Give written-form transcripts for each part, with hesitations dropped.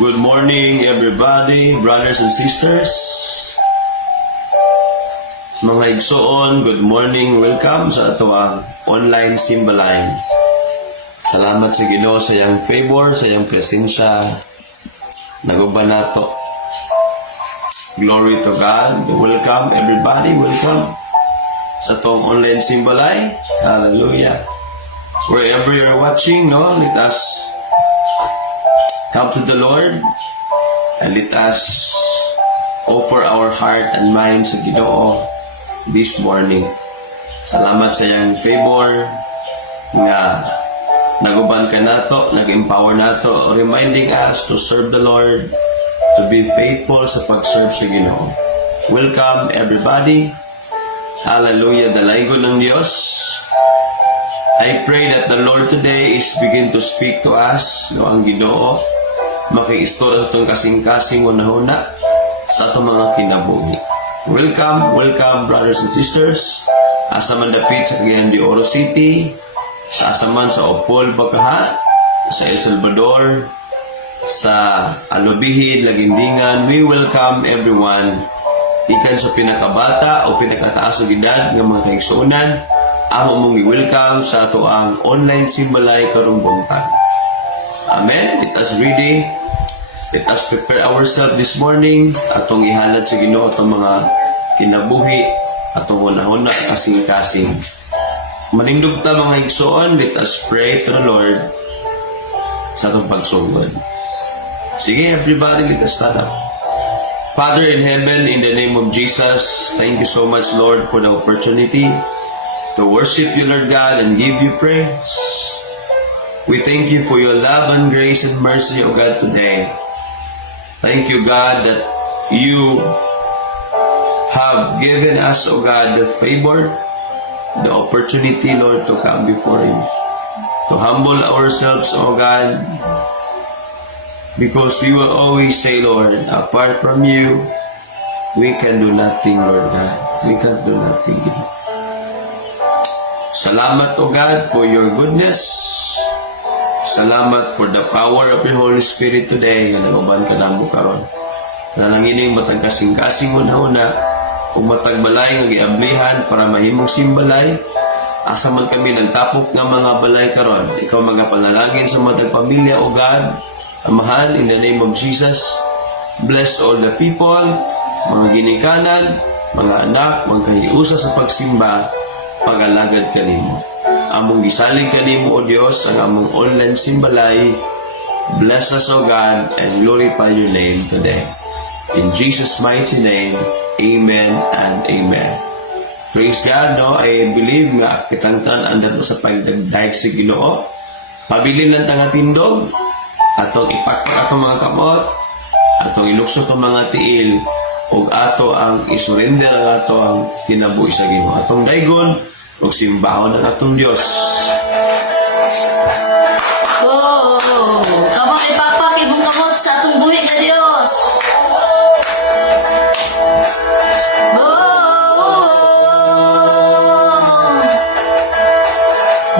Good morning everybody, brothers and sisters. Mga igsoon, good morning, welcome sa atawang online simbaline. Salamat sa Ginoo sa iyang favor, sa iyang presensya. Naguban nato. Glory to God. Welcome everybody, welcome sa tong online simbaline. Hallelujah. Wherever you're watching, let us come to the Lord and let us offer our heart and mind sa Ginoo this morning. Salamat sa iyang favor nga naguban ka nato, nag-empower nato, reminding us to serve the Lord, to be faithful sa pag-serve sa Ginoo. Welcome everybody. Hallelujah, dalaygon ng Diyos. I pray that the Lord today is begin to speak to us, ang Ginoo makiistorya sa itong kasing-kasing una-una sa itong mga kinabuhi. Welcome brothers and sisters. Asa man dapit sa Cagayan de Oro City, sa asaman sa Opol, Bakaha, sa El Salvador, sa Alobihin, Lagindingan. We welcome everyone. Ikan sa pinakabata o pinakataas na edad ng mga kaigsuunan, amo mong i-welcome sa ato ang online simbalay karong buntag. Amen. Let us ready. Let us prepare ourselves this morning. Atong ihalad sa Ginoo atong mga kinabuhi, atong una-una kasing-kasing. Manindog ta mga igsoon, let us pray to the Lord sa atong pagsugod. Sige everybody, let us stand up. Father in heaven, in the name of Jesus, thank you so much Lord for the opportunity to worship you Lord God and give you praise. We thank you for your love and grace and mercy O God today. Thank you, God, that you have given us, O God, the favor, the opportunity, Lord, to come before you. To humble ourselves, O God, because we will always say, Lord, apart from you, we can do nothing, Lord God. We can do nothing. Salamat, O God, for your goodness. Salamat for the power of your Holy Spirit today nga naguban ka namo karon. Nanangining matag kasing-kasing una-una ug matag balay nga giablihan para mahimong simbalay. Asa man kami nagtapok nga mga balay karon. Ikaw mga panalangin sa matag pamilya o God. Amahan in the name of Jesus. Bless all the people, mga ginikanan, mga anak, magkahiusa sa pagsimba, pag-alagad kanimo. Among gisalig kanimo o Dios ang among online simbalay. Bless us O God and glorify your name today. In Jesus' mighty name, amen and amen. Praise God, I believe nga kitang tanan sa pagdagdag sa Ginoo. Pabilin lang tanga tindog, atong ipakpak atong mga kamot, atong iluksok ang mga tiil, ug ato ang isurrender ang ato ang kinabuhi sa Ginoo. Atong daygon ug simbahon ng atong Diyos. Kamang ipapak ibong kamot sa atong buhi na Diyos.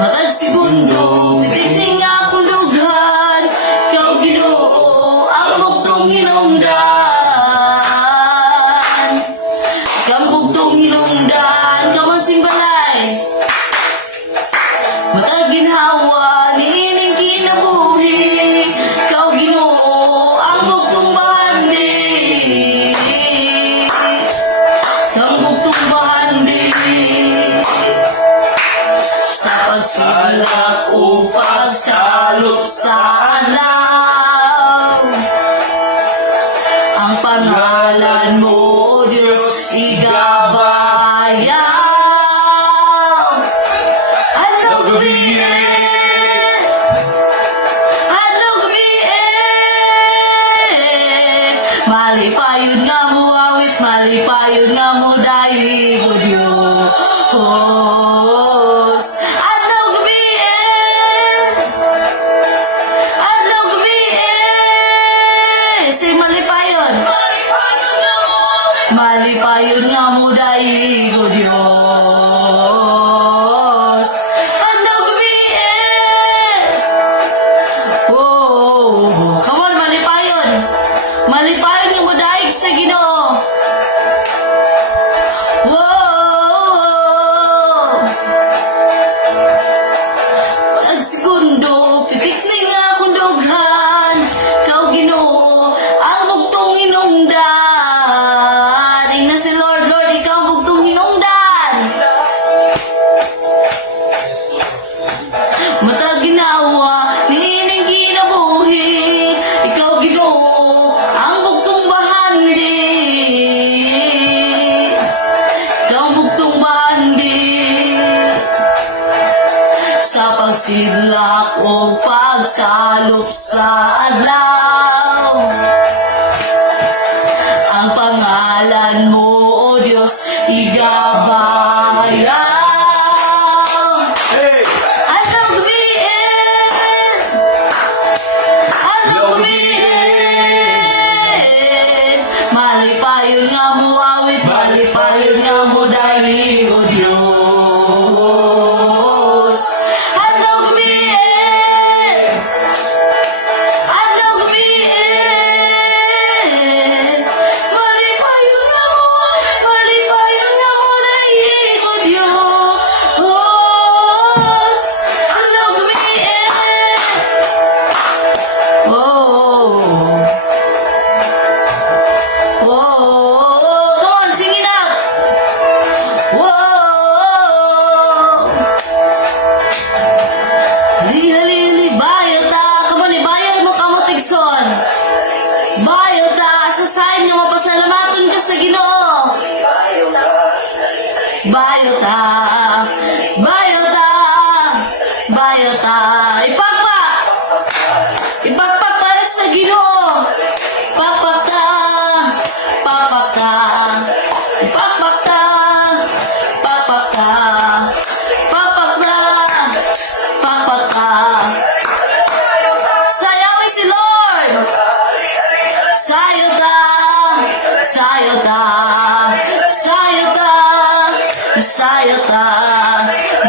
Matag segundo, titigning akong lugar, ikaw Ginoo, ang bugtong hinungdan. Ang bugtong hinungdan, kamang simbalay. Matag ginhawa, nining kinabuhi, ikaw Ginoo, ang bugtong bahandi. Ang bugtong bahandi. Sa pagsilat o pagsalop sa alaw, ang pangalan mo, Diyos, igabayaw. Malipayod nga mo awit, malipayod nga mo dahi o Diyos. Adlaw gabi say malipayod. Malipayod nga mo dahi o Diyos. Adlaw gabi oh, come on malipayod. akong pagsalop sa adlaw. Ang pangalan mo, O Diyos, igabayaw. Hey! Adlaw gabiin, adlaw gabiin, malipayon nga mo awit, malipayon nga mo dahil, O Diyos. Adlaw gabiin, adlaw gabiin, malipayon nga mo dahil, O Diyos. Adlaw gabiin. Oh. Whoa, come on, sing it out. Whoa. Hali, bayot ta. Come on, ibayot mo kamotigson. Bayot ta, asasayin nga mapasalamaton ka sa Ginoo. Bayot ta. Bayot ta. Bayot ta. Ipakpak. Ipakpak para sa Ginoo. Papakta, papakta, papakta, papakta, papakta, papakta. Sayawin si Lord. Sayota, sayota, sayota, sayota,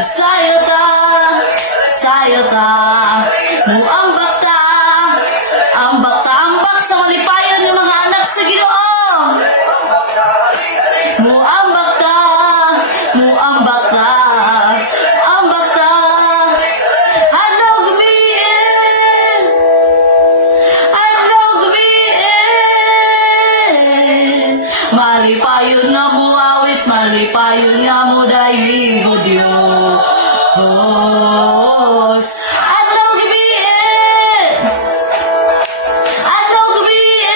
sayota, sayota. Muang bakta, ambak sa malipayan ng mga anak sa Ginoo. Muambak ta, muambak ta, ambak ta. Adlaw gabiin, adlaw gabiin, malipayon nga mo awit, malipayon nga mo dahil, O Diyos. Adlaw gabiin, adlaw gabiin,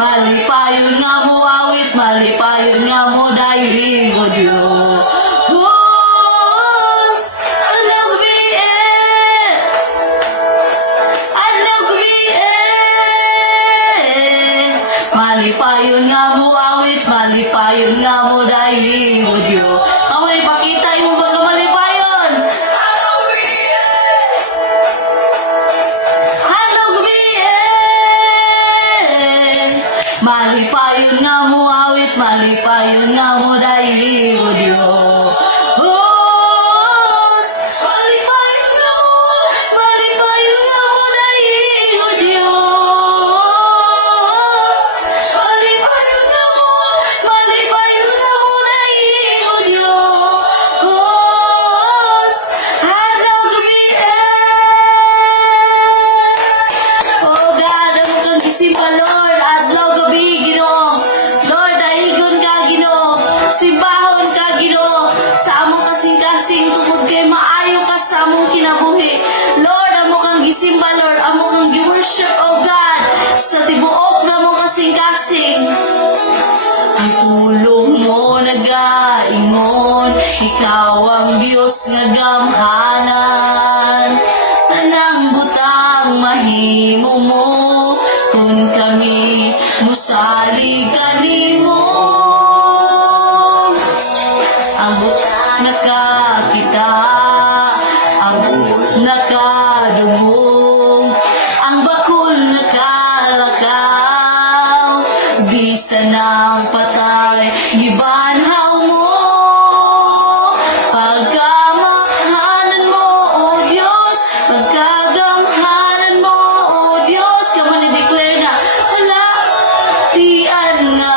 malipayon nga mo awit, malipayon nga mo dahil, O Diyos. Adlaw gabiin, adlaw gabiin, malipayon nga mo awit, malipayon nga mo dahil, O Diyos. Kamu ipakita mo ba ka malipayon? Adlaw gabiin, malipayon nga mo awit, malipayon nga mo dahil, O Diyos. Malipayon nga mo dahil, O Diyos. Malipayon nga mo dahil, O Diyos. Adlaw gabiin. Oh God, amo kang gisimba, Lord, adlaw gabi, Ginoo. Lord, dahigon ka, Ginoo. Simbahon ka, Ginoo. Sa among kasing-kasing tungod kay maayo ka sa among kinabuhi. Lord, amo kang gisimba, Lord, amo kang gi-worship, oh God, sa tibuok na mo kasing-kasing. Ang pulong mo nagaingon, ikaw ang Diyos nga gamhanan. Tanang butang mahimo mo, kung kami musali kanimo. Ang butang nakakita, ang buhol nakadungong, ang bakul nakalakaw, bisa ng patay, gibanhaw mo. Pagkamakahanan mo, O Diyos, pagkagamhanan mo, O Diyos, kaman i-declare na, wala, tian nga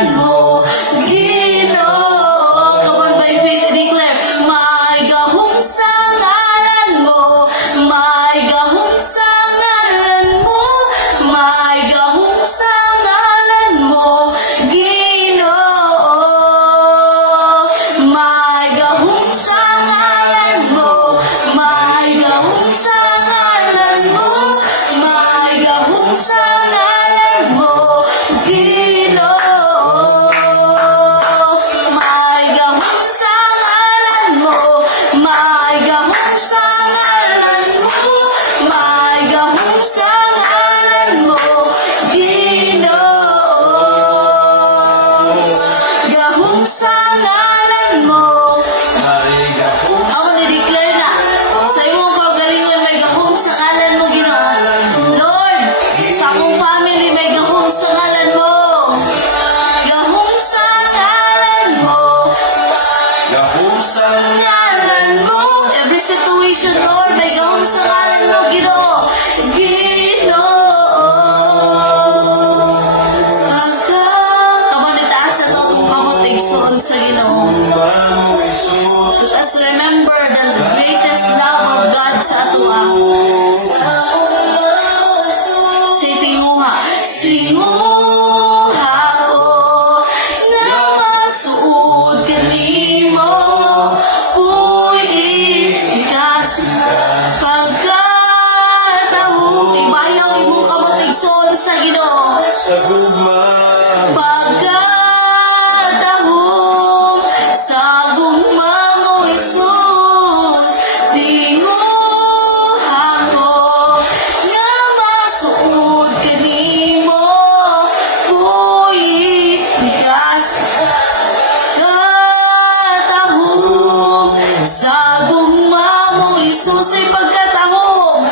ngalan mo, Ginoo. Come on, by faith, declare, may gahom sa ngalan mo, may gahom sa ngalan mo, may gahom sa ngalan mo, Ginoo. May gahom sa ngalan mo, may gahom sa ngalan mo, may gahom sa ngalan mo, Ginoo. May gahom sa ngalan mo, may gahom sa ngalan mo, may gahom sa ngalan mo, Ginoo. Gahom sa ngalan mo. Ako ni-declare na sa imong kaugalingon may gahom sa ngalan mo, Ginoo. Lord, sa akong family may gahom sa ngalan mo. Gahom sa ngalan mo. Gahusang Ngalan mo. Every situation, Lord, may gahom sa ngalan mo, Ginoo. Ginoo. Pagka kamon itaas sa to itong kamot igsoon sa Ginoo. Let us remember the greatest love of God sa atua. Say tinguha. Singuha ko nga masuod kanimo. Uy, ikas pagkatahong ibayaw imong kamatigsoon sa Ginoo. sa gugma. Pagkatahong sa gugma mo, Isus, tinguha ko nga masuod kanimo. Uy, bigas katahong sa gugma mo, Isus, ay pagkatahong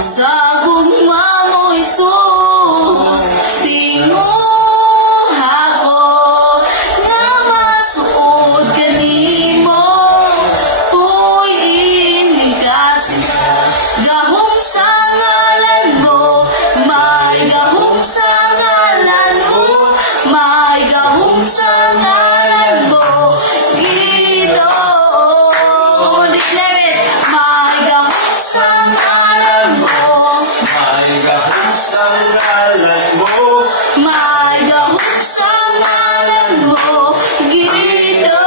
sa gugma mo, Isus, tinguha ko nga masuod kanimo. Uy, inigas gahom sa ngalan mo, may gahom sa ngalan mo, may gahom sa ngalan mo, Ginoo. Come on, declare it. May gahom sa ngalan mo, May gahusang ngalan mo. may gahom sa ngalan mo, Ginoo.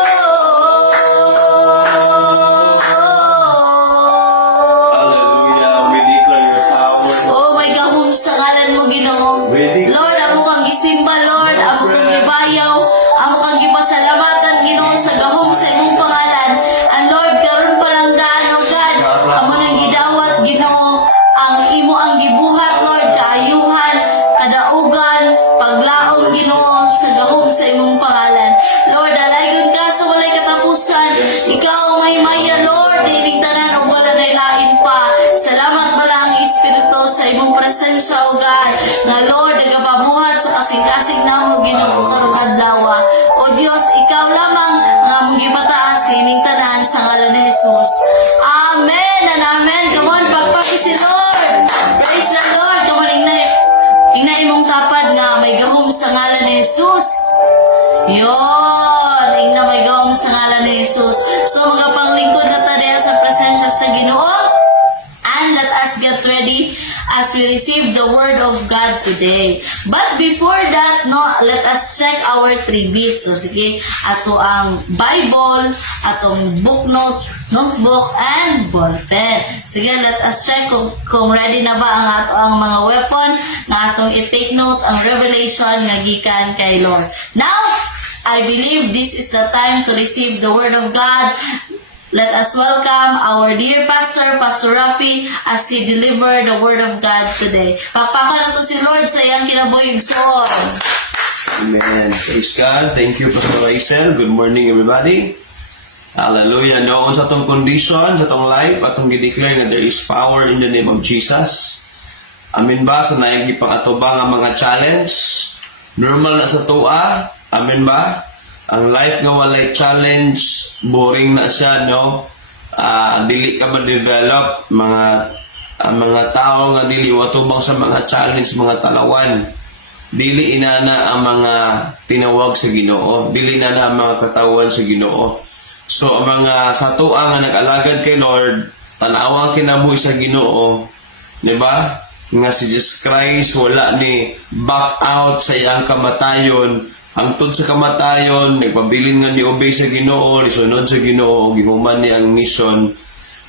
Hallelujah. We declare your power. Oh, may gahom sa ngalan mo, Ginoo. Ready? Lord, amo kang gisimba, Lord, amo kang gibayaw, amo kang gipasalamatan, Ginoo, sa gahom sa imong pangalan. And Lord, karon pa lang daan, oh God, amo nang gidawat, Ginoo, ang imo ang gibuhat, Lord, kaayuhan, kadaugan, paglaom, Ginoo, sa gahom sa imong pangalan. Lord, alaygon ka sa walay katapusan. Ikaw ang mahimaya, Lord, diniktanan o wala na lain pa. Salamat pa lang, Espiritu, sa imong presensya, O God, na Lord, nagapabuhat sa kasing-kasing namo, Ginoo, karong adlaw. O Dios, ikaw lamang ang among gipataas, diniktanan sa ngalan ni Jesus. Amen and amen. Come on, pagpaki si Lord. Praise the Lord. Come on, Ina imong kapad nga may gahom sa ngalan ni Jesus. Yon, ina may gahom sa ngalan ni Jesus. So magapanglingkod na tayo sa presensya sa Ginoo. And let us get ready as we receive the word of God today. But before that, no, let us check our 3Bs. So, sige, ato ang Bible, atong book notebook, and ballpen. Sige, let us check kung ready na ba ang ato ang mga weapon na atong i-take note ang revelation nga gikan kay Lord. Now, I believe this is the time to receive the word of God. Let us welcome our dear pastor, Pastor Rafi, as he deliver the word of God today. Pagpako na to si Lord sa iyang kinabuhig soon. Amen. Praise God. Thank you, Pastor Rachel. Good morning, everybody. Hallelujah. Noon sa itong condition, sa itong life, atong gideclare na there is power in the name of Jesus. Amen ba? Sa naigi pang atubang ang mga challenge. Normal na sa tuwa. Amen ba? Ang life nga walay challenge, boring na siya, no? Dili ka ma-develop, mga tao nga dili watubang sa mga challenge, mga talawan. dili inana ang mga tinawag sa Ginoo, dili inana ang mga katawan sa Ginoo. So ang mga satuang nga nag-alagad kay Lord, tanawang kinabuhi sa Ginoo, di ba? Nga si Jesus Christ wala ni back out sa iyang kamatayon, hangtod sa kamatayon nagpabilin nga ni obey sa Ginoo, nisunod sa Ginoo, gihuman niya ang mission,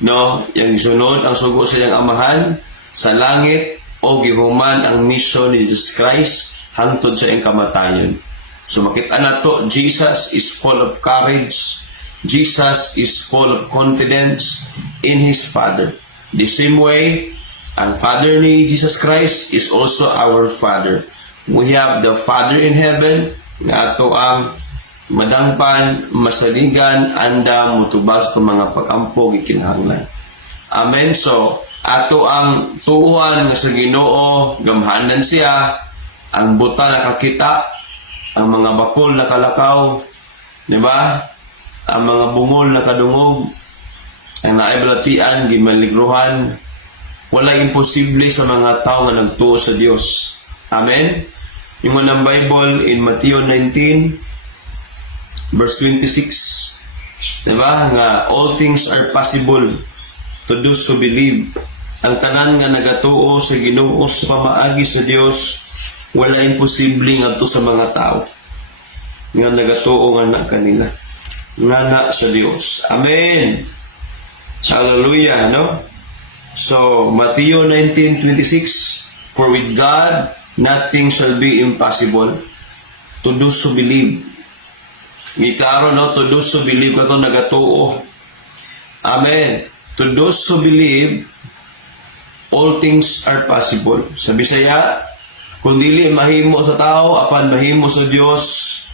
no? Yang gisunod ang sugo sa iyang amahan sa langit, o gihuman ang mission ni Jesus Christ hangtod sa iyang kamatayon. So makita nato, Jesus is full of courage. Jesus is full of confidence in His Father. The same way, ang Father ni Jesus Christ is also our Father. We have the Father in heaven, nga ato ang madangpan, masaligan, anda, mutubas sa mga pag-ampog ikinahanglan. Amen. So, ato ang tuuhan nga sa Ginoo, gamhanan siya, ang buta nakakita, ang mga bakol nakalakaw, di ba? Ang mga bungol nakadungog, ang naibalatian, gimaligruhan, wala imposible sa mga tao nga nagtuo sa Dios. Amen. Yung ng Bible in Matthew 19 verse 26, di ba? Nga all things are possible to those who believe. Ang tanan nga nagatuo sa Ginoo sa pamaagi sa Dios, wala imposible ngadto sa mga tao nga nagatuo nga na kanila, nga na sa Dios. Amen. Hallelujah, no? So, Matthew 19:26, for with God nothing shall be impossible to those who believe. Giklaro, no? To those who believe, kato nagatuo. Amen. To those who believe, all things are possible. Sa Bisaya, kung dili mahimo sa tao, apan mahimo sa Dios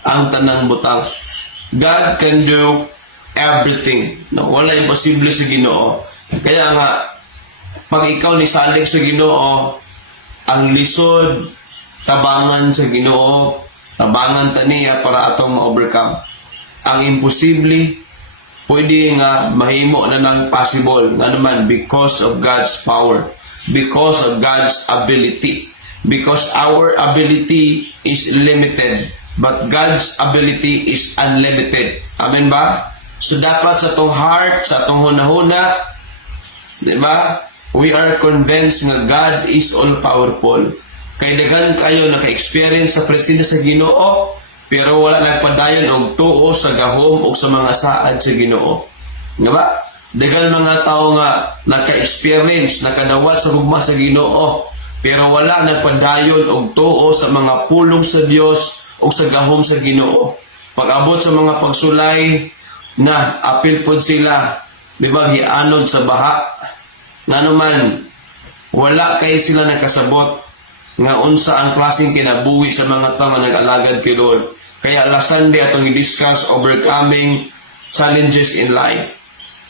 ang tanang butang. God can do everything. No? Wala imposible sa Ginoo. Kaya nga, pag ikaw ni salig sa Ginoo, ang lisod, tabangan sa Ginoo, tabangan taniya para atong ma-overcome. Ang imposible, pwede nga mahimo na ng possible. Nga naman, because of God's power. Because of God's ability. Because our ability is limited, but God's ability is unlimited. Amen ba? So dapat sa tong heart, sa tong hunahuna, di ba? We are convinced nga God is all-powerful. Kay daghan kayo naka-experience sa presensya sa Ginoo, pero wala nagpadayon og tuo sa gahom o sa mga saad sa Ginoo. Di ba? Dagan mga tao nga naka-experience, nakadawat sa hugma sa Ginoo, pero wala nagpadayon og tuo sa mga pulong sa Dios o sa gahom sa Ginoo. Pag-abot sa mga pagsulay na apil pod sila, di ba, gianod sa baha. Nga naman, wala kay sila nakasabot nga unsa ang klaseng kinabuhi sa mga tao nga nag-alagad kay Lord. Kaya last Sunday atong i-discuss overcoming challenges in life.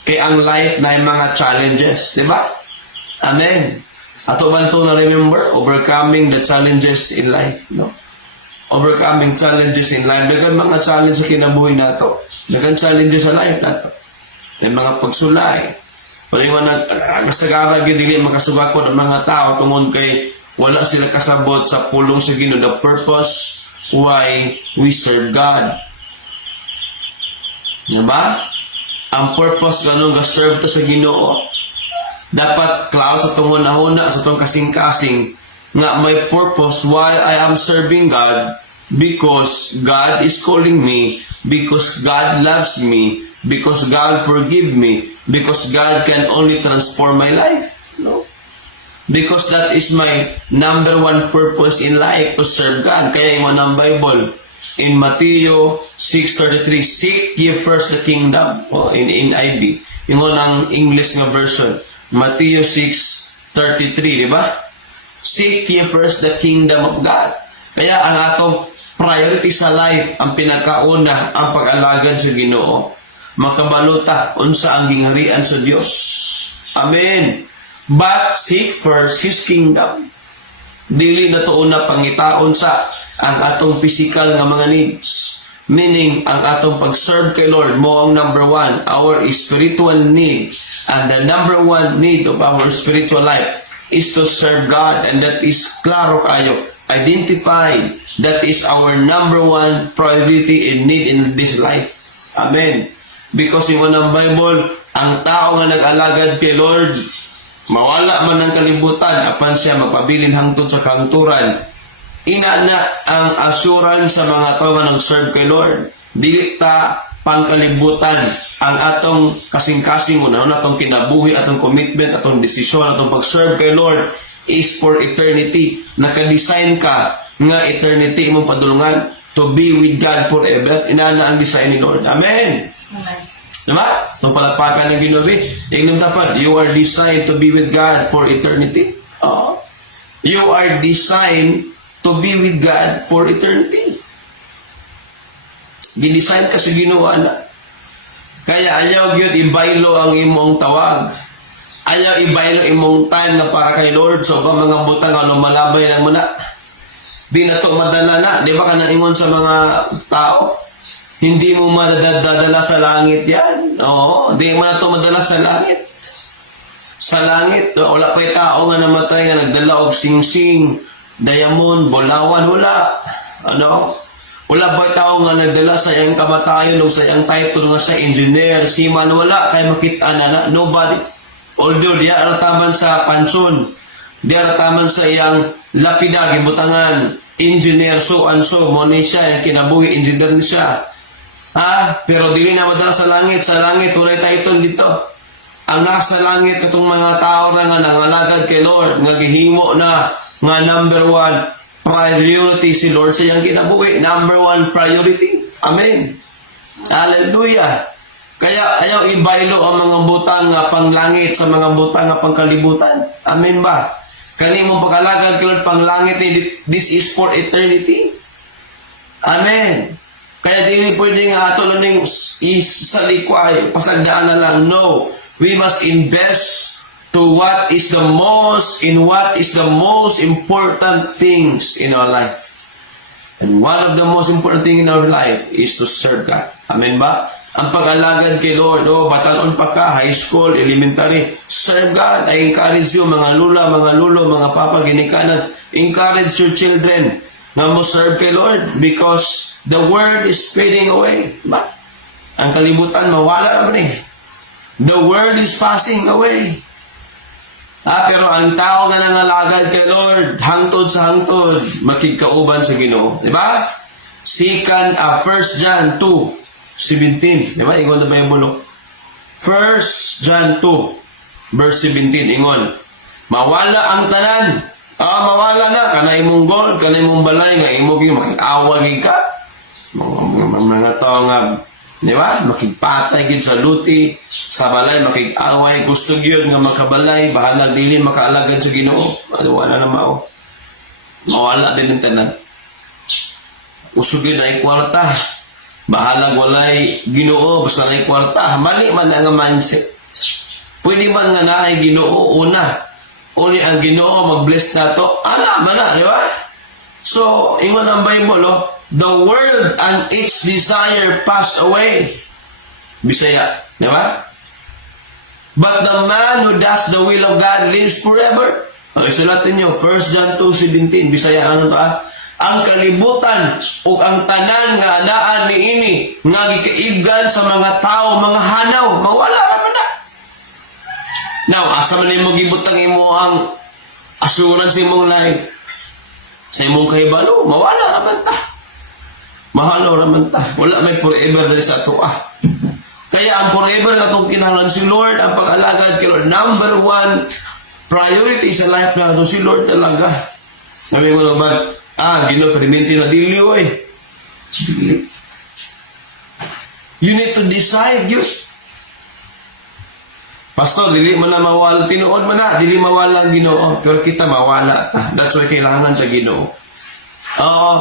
Kaya ang life na yung mga challenges, di ba? Amen. Ato ba ito na remember? Overcoming the challenges in life, no? Overcoming challenges in life. Dagan mga challenge sa kinabuhi nato. Dagan challenges sa life nato. Yung mga pagsulay. Paliwan na kasagara dili makasubakod ang mga tao tungod kay wala sila kasabot sa pulong sa Ginoo, the purpose why we serve God. Diba? Ang purpose ganun ga-serve to sa Ginoo. Dapat klaro sa itong hunahuna, sa itong kasing-kasing, nga my purpose why I am serving God, because God is calling me, because God loves me, because God forgive me, because God can only transform my life. No? Because that is my number one purpose in life, to serve God. Kaya yung ng Bible, in Matthew 6:33, seek ye first the kingdom. In NIV, yung ng English nga version, Matthew 6:33, di ba? Seek ye first the kingdom of God. Kaya ang atong priority sa life, ang pinakauna, ang pag-alagad sa Ginoo. Makabaluta, unsa ang gingharian sa Dios. Amen. But seek first His kingdom. Dili na to una pangitaon sa ang atong physical nga mga needs. Meaning, ang atong pag-serve kay Lord mo ang number one, our spiritual need. And the number one need of our spiritual life is to serve God. And that is klaro kayo. identified that is our number one priority and need in this life. Amen. Because yung ng Bible, ang tao nga nag-alagad kay Lord, mawala man ang kalibutan, apan siya magpabilin hangtod sa kangturan. Ina na ang assurance sa mga tao nga nag-serve kay Lord. Dili ta pangkalibutan ang atong kasing-kasing una atong kinabuhi, atong commitment, atong desisyon, atong pag-serve kay Lord is for eternity. Naka-design ka nga eternity imong padulungan to be with God forever. Inana ang design ni Lord. Amen. Amen. Diba? Itong palakpakan ng ginabi. Tingnan dapat, you are designed to be with God for eternity. Oh. You are designed to be with God for eternity. Gidesign ka sa Ginoo na. Kaya ayaw gyud ibaylo ang imong tawag. Ayaw ibaylo imong time na para kay Lord. So ka mga butang nga lumalabay lang mo na. Di na to madala na. Di ba ka naingon sa mga tao? Hindi mo madadala sa langit yan. Oo, di mo na to madala sa langit. Sa langit, wala pa tao nga namatay nga nagdala og singsing, diamond, bulawan, wala. Ano? Wala ba tao nga nagdala sa iyang kamatayon o sa iyang title nga sa engineer, seaman, wala. Kaya makita na, nobody. Although, di arataman sa pansyon, di arataman sa iyang lapida, gibutangan, engineer, so and so, mo ni siya, yung kinabuhi, engineer ni siya. Pero dili na madala sa langit. Sa langit, wala title dito. Ang nasa langit, katong mga tao na nga nangalagad kay Lord, nga gihimo na, nga number one priority si Lord sa iyang kinabuhi. Number one priority. Amen. Hallelujah. Kaya ayaw ibaylo ang mga butang nga panglangit sa mga butang nga pangkalibutan. Amen ba? Kani mo pag-alagad kay Lord panglangit ni this is for eternity. Amen. Kaya di pwede nga ato lang yung isalikway, pasagdaan na lang. No. We must invest to what is the most important things in our life. And one of the most important things in our life is to serve God. Amen ba? Ang pag-alagad kay Lord, batalon pa ka, high school, elementary, serve God. I encourage you, mga lula, mga lulo, mga papa, ginikanan, encourage your children na mo serve kay Lord because the world is fading away. Ba? Ang kalibutan, mawala naman eh. The world is passing away. Pero ang tao nga nangalagad kay Lord, hangtod sa hangtod, makigkauban sa Ginoo. Diba? 1 John 2:17. Diba? Ingon na ba yung bulok? 1 John 2, verse 17. Ingon, mawala ang tanan. Mawala na. Kanay mong gold, kanay mong balay, nga imog yung makikawagin ka. Mga tao nga, di ba? Makigpatay gid sa luti, sa balay, makig-away, gusto yun nga makabalay, bahala dili makaalagad sa Ginoo. Wala na mao. Mawala din ang tanan. Usog yun ay kwarta. Bahala walay Ginoo, basta na kwarta. Mali man ang mindset. Pwede man nga na ay Ginoo una. Uli ang Ginoo mag-bless na to. Man na, di ba? So, ingon ang Bible, the world and its desire pass away. Bisaya, di ba? But the man who does the will of God lives forever. Isulatin nyo, 1 John 2:17. Bisaya, ano ta? Ang kalibutan o ang tanan nga anaan ni ini nga gikaibgan sa mga tao, mga hanaw, mawala naman na. Now, asa man mo gibutang imo ang assurance imong life sa imong kahibalo, mawala naman ta. Mahalo naman ta. Wala may forever dali sa ato Kaya ang forever na itong kinahanglan si Lord, ang pag-alagad kay Lord, number one priority sa life na ito, si Lord talaga. Sabi mo naman, Ginoo, periminti na diliw Dili. You need to decide yun. Pastor, dili mo na mawala. Tinuod mo na, dili mawala ang Ginoo. Pero kita mawala. That's why kailangan ta Ginoo.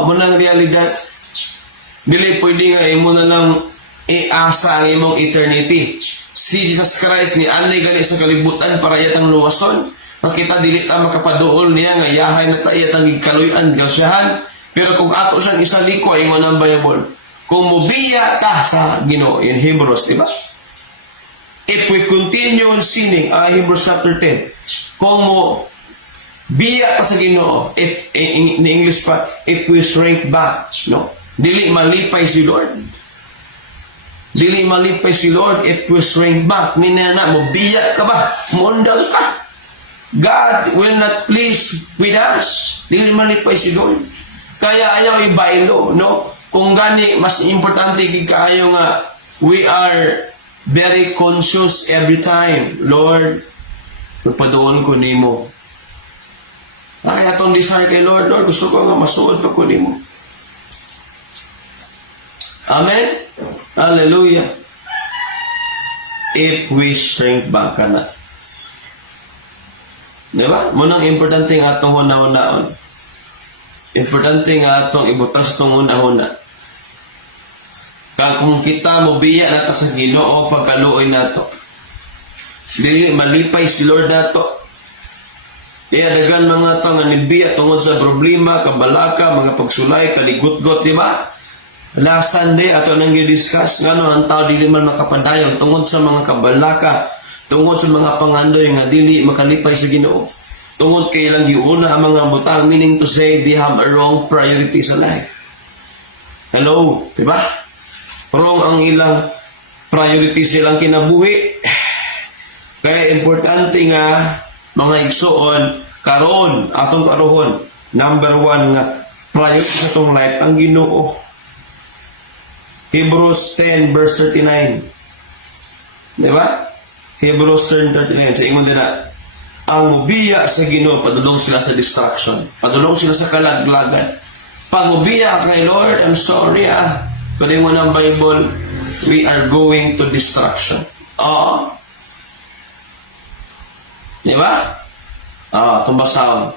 Munang realidad. Dili pwede nga imo na lang iasa ang imong eternity. Si Jesus Christ ni anay gali sa kalibutan para yatang luwason. Makita dili ta makapaduol niya nga yahay na ta yatang gikaluyan gasyahan. Pero kung ato siyang isaliko ingon ang Bible, kung mubiya ta sa Ginoo in Hebrews, di ba? If we continue on sinning, Hebrews chapter 10, kung biya pa sa Ginoo. If in English pa, if we shrink back, no? Dili malipay si Lord. Dili malipay si Lord if we shrink back. Minana mo biya ka ba? Muundang ka. God will not please with us. Dili malipay si Lord. Kaya ayaw ibaylo, no? Kung gani mas importante gid kaayo nga we are very conscious every time. Lord, pagpaduon ko nimo. Ay, atong desire kay Lord, Lord, gusto ko nga masuod pa ko nimo. Amen? Hallelujah. If we shrink back ka na. Diba? Munang importante nga atong una-unaon. Importante nga atong ibutas itong una-una. Kung kita mo biya nato sa Ginoo pagkaluoy nato. Dili malipay si Lord nato. Kaya dagan mga tao nga nibiya tungod sa problema, kabalaka, mga pagsulay, kaligut-gut, di ba? Last Sunday, ato nang i-discuss, nga ang tao dili man makapadayon tungod sa mga kabalaka, tungod sa mga pangandoy nga dili makalipay sa Ginoo. Tungod kay lang giuna ang mga butang, meaning to say they have a wrong priority sa life. Hello, di ba? Wrong ang ilang priority silang kinabuhi. Kaya importante nga mga igsoon, karon, atong karohon, number 1 nga, priority sa itong life, ang Ginoo. Hebrews 10 verse 39. Diba? Hebrews 10:39. Sa ingon din na, ang mubiya sa Ginoo, padulong sila sa distraction. Padulong sila sa kalaglagan. Pag mubiya kay Lord, I'm sorry Pwede mo ng Bible, we are going to distraction. Oo. Diba? Tumbasang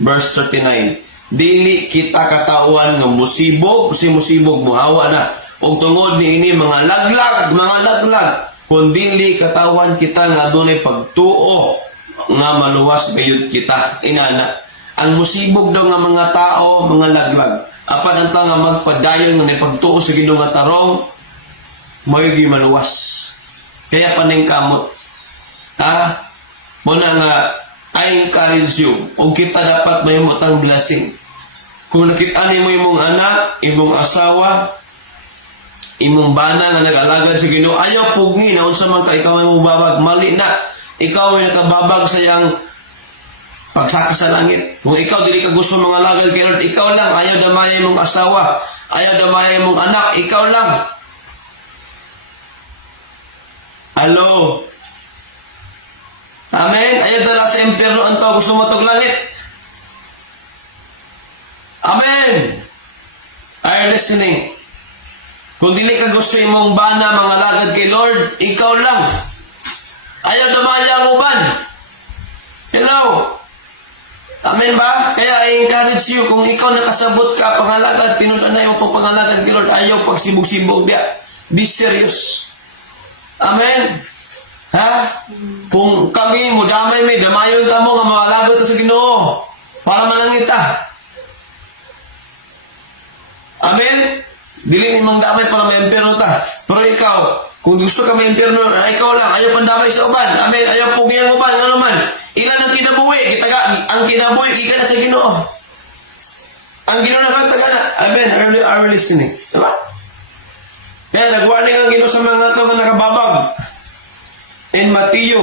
verse 39. Dili kita katawan nga musibog, si musibog muhawa na. Og tungod ni ini mga laglag, kung dili katawan kita nga adunay pagtuo nga maluwas gayud kita. Inana, ang musibog daw nga mga tao, mga laglag. Apan ang nga magpadayon nga may pagtuo sa Ginoo nga tarong, mayugi maluwas. Kaya paning kamot. Muna nga, I encourage you, kung kita dapat may mutang blessing. Kung nakita mo imong anak, imong asawa, imong bana nga nag-alagad sa Ginoo, ayaw pugni na unsa man ka ikaw ay mubabag, mali na. Ikaw ay nakababag sa iyang pagsaka sa langit. Kung ikaw dili ka gusto mga alagad kay Lord, ikaw lang, ayaw damay imong asawa, ayaw damay imong anak, ikaw lang. Hello? Amen? Ayaw dala sa impyerno ang tao gusto mo itong langit. Amen? Are you listening? Kung dili ka gusto imong bana, mga lagad kay Lord, ikaw lang. Ayaw damaya ang uban. Hello? Amen ba? Kaya I encourage you, kung ikaw nakasabot ka, pangalagad, tinulanay mo pang pangalagad kay Lord, ayaw pagsibog-sibog dia. Be serious. Amen? Kung kami mo damay may damayon ka mo nga makalabot sa Ginoo para manangita. Amen? Dili imong damay para may impyerno ta. Pero ikaw, kung gusto ka may impyerno, ikaw lang, ayaw pandamay sa uban. Amen? Ayaw pugi ang uban, ano man. Ilan ang kinabuhi? Ang kinabuhi, ika na sa Ginoo. Ang Ginoo na kataga na. Amen? Are we listening? Diba? Kaya nag-warning ang Ginoo sa mga ito na nakababag. In Matthew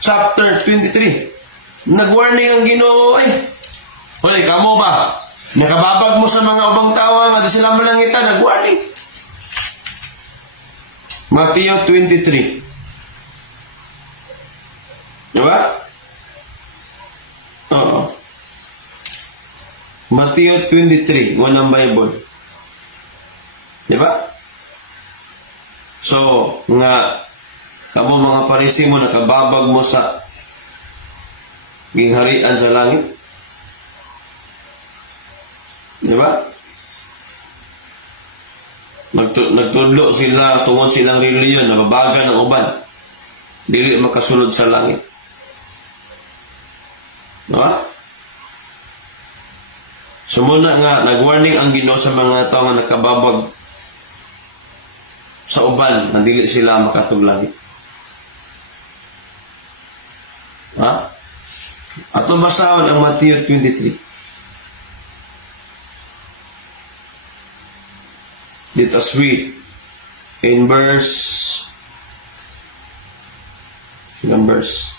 chapter 23, nag-warning ang Ginoo, hoy, kamo ba? Nakababag mo sa mga ubang tao nga di sila manangita, nag-warning. Matthew 23. Diba? Oo. Matthew 23, walang Bible. Diba? So, nga, kamo mga Parisi mo, nakababag mo sa gingharian sa langit. Diba? Nagtudlo sila tungod silang reliyon, nababagan ng uban. Dili makasulod sa langit. Diba? So muna nga, nag-warning ang Ginoo sa mga tao nga nakababag sa uban, na dili sila makatulangit. Ato basahon ang Matthew 23. Let us read in verse verse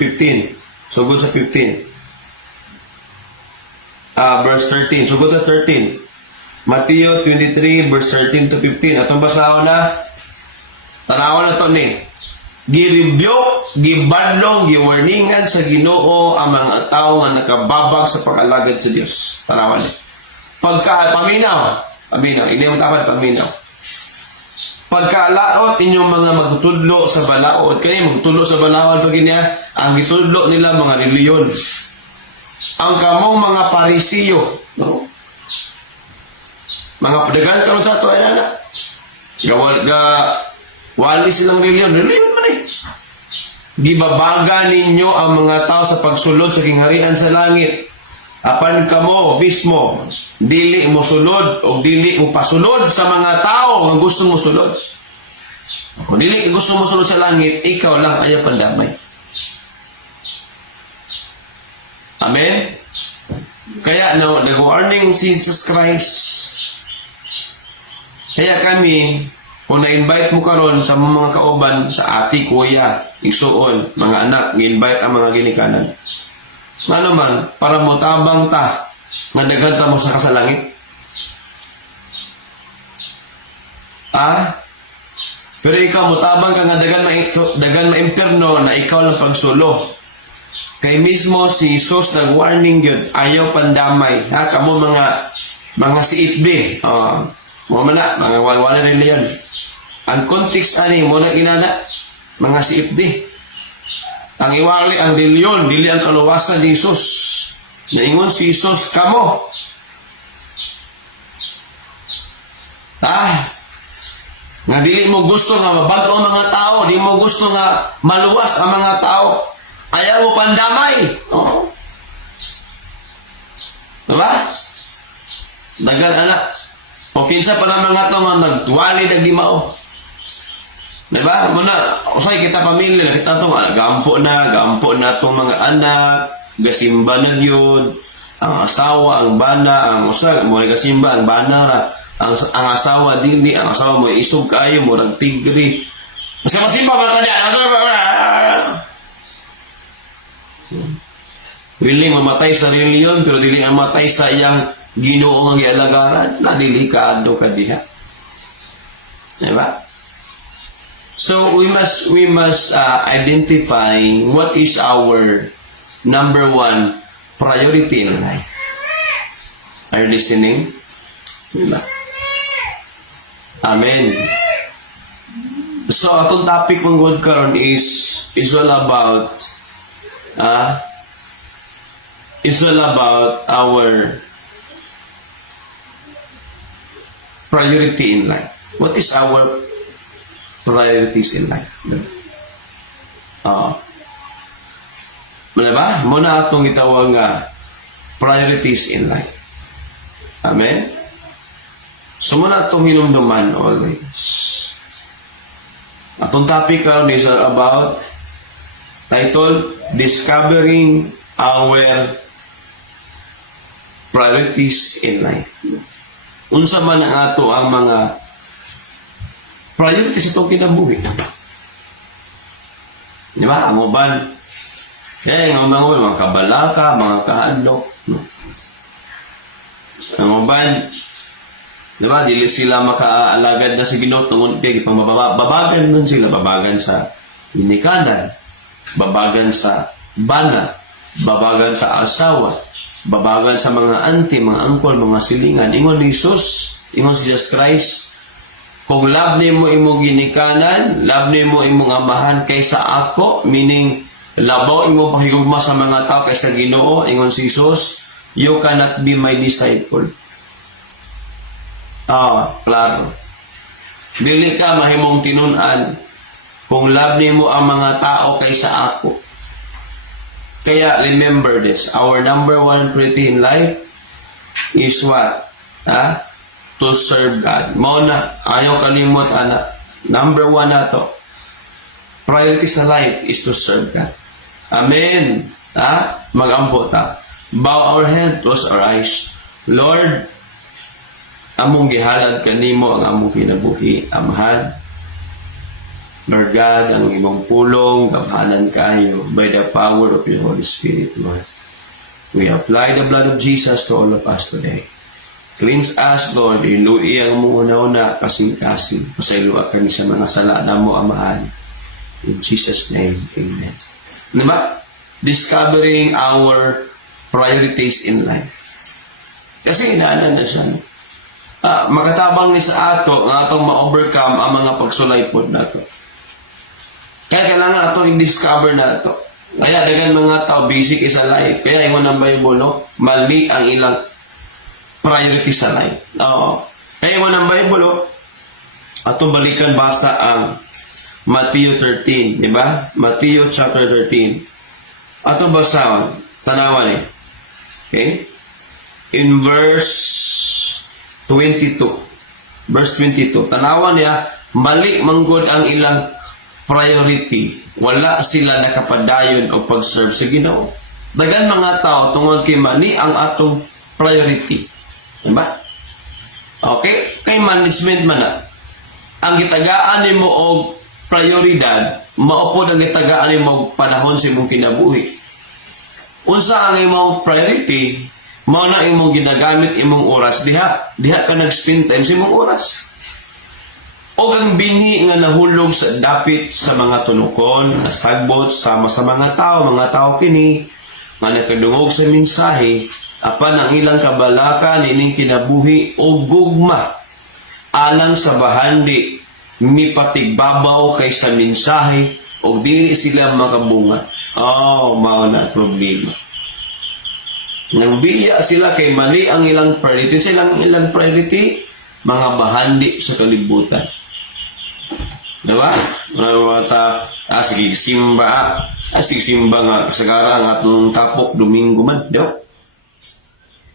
15. Sugod sa 15. Verse 13. Sugod sa 13. Matthew 23, verse 13 to 15. Atong basahon na. Tanawan na to ni. Giribyo, gibadlong, giwarningan sa Ginoo ang mga tao nga nakababag sa pag-alagad sa Dios. Tanawan ni. Paminaw. Ini mo tapat paminaw. Pagkalaot inyong mga magtutudlo sa balaod. Kaya magtudlo sa balaod pag niya, ang gitudlo nila mga reliyon. Ang kamong mga parisiyo, no? Mga padagan karon sa ato ay ana. Wali silang reliyon man eh. Gibabaga ninyo ang mga tao sa pagsulod sa kingharian sa langit. Apan kamo mismo dili mo sulod o dili mo pasulod sa mga tao nga gusto mo sulod. Kung dili gusto mo sulod sa langit, ikaw lang ayaw pandamay. Amen? Kaya nag-warning si Jesus Christ. Kaya kami, kung na-invite mo karon sa mga kauban, sa ati, kuya, igsuon, mga anak, i-invite ang mga ginikanan. Ano man, para mo tabang ta, madagan ta mo sa kasalangit. Pero ikaw mo tabang ka nga dagan ma-imperno na ikaw lang pagsulo. Kay mismo si Jesus nag-warning yun, ayaw pandamay. Kamo mga siitbi. Mo man na, mga wala rin yan. Ang context ani mo na inana, mga siitbi. Ang iwali ang reliyon, dili ang kaluwasan ni Jesus. Naingon si Jesus kamo. Nga dili mo gusto nga mabago ang mga tao, di mo gusto nga maluwas ang mga tao. Ayaw mo pandamay. Diba? Dagan anak. O kinsa pa na mga tao nga nagtuwali na gimao. Diba? Muna, usay kita pamilya, kita itong gampo na itong mga anak, gasimba na yun, ang asawa, ang bana, ang usag, mo gasimba, ang bana, ang asawa dili, ang asawa mo isog kayo, mo nagtigri. Kasi masimba ba kanya? Willing mamatay sa reliyon, pero dili mamatay sa iyang Ginoo nga gialagaran, na delikado ka diha. Diba? So we must identify what is our number one priority in life. Are you listening? Diba? Amen. So atong topic mong God karon is all about our priority in life. What is our priorities in life? Diba? Muna atong itawag nga priorities in life. Amen? So muna atong hinumduman always. Atong topic karon is about title, Discovering Our Priorities in Life. Unsa man ang ato ang mga priorities itong kinabuhi. Di ba? Ang uban. Kaya ang mga kabalaka, mga kahadlok. Ang uban, di ba? Dili sila makaalagad na sa Ginoo tungod kay babagan nun sila. Babagan sa inikanan, babagan sa bana, babagan sa asawa, babagan sa mga auntie, mga uncle, mga silingan. Ingon ni Jesus, ingon si Jesus Christ, kung love ni mo imong ginikanan, love ni mo imong amahan kaysa ako, meaning labaw imong pakigugma sa mga tao kaysa Ginoo, ingon si Jesus, you cannot be my disciple. Klaro. Dili ka mahimong tinun-an kung love ni mo ang mga tao kaysa ako. Kaya remember this, our number one priority in life is what? To to serve God. Mao na, ayaw kalimot, ana. Number 1 na to. Priority sa life is to serve God. Amen. Mag-ampo ta. Bow our head, close our eyes. Lord, among gihalad kanimo ang among kinabuhi. Amahan. Lord God, ang imong pulong, gamhanan kayo by the power of your Holy Spirit, Lord. We apply the blood of Jesus to all of us today. Cleanse us, Lord. Ilui ang mga una-una, kasing-kasing. Pasailua kami sa mga sala na mo, Amahan. In Jesus' name, Amen. Diba? Discovering our priorities in life. Kasi inaanan na siya. Makatabang ni sa ato, nga atong ma-overcome ang mga pagsulay po na ito. Kaya kailangan atong i-discover na ito. Kaya dagan mga tao, basic is a life. Kaya ingon ng Bible, no? Mali ang ilang priority sa life. Kaya ingon ng Bible, atong balikan basa ang Matthew 13, di ba? Matthew chapter 13. Atong basa, tanawan eh. Okay? In verse 22. Verse 22. Tanawan niya, mali manggod ang ilang priority. Wala sila nakapadayon o pag-serve sa Ginoo. Dagan mga tao tungod kay mali ang atong priority. Diba? Okay? Kay management man na. Ang gitagaan nimo og prioridad, maupod ang gitagaan nimo og panahon sa imong kinabuhi. Unsa ang imong priority, mao na imong ginagamit imong oras diha ka nag-spend time sa imong oras. O ang binhi nga nahulog sa dapit sa mga tunukon, nasagbot sama sa mga tao kini, nga nakadungog sa mensahe, apan ang ilang kabalaka nining kinabuhi o gugma, alang sa bahandi, mipatigbabaw kay sa mensahe, o dili sila makabunga. Mao na problema. Nang biya sila kay mali ang ilang priority, ilang priority, mga bahandi sa kalibutan. Diba? Sige simba. Sige simba nga kasagara ang atong tapok Domingo man. Diba?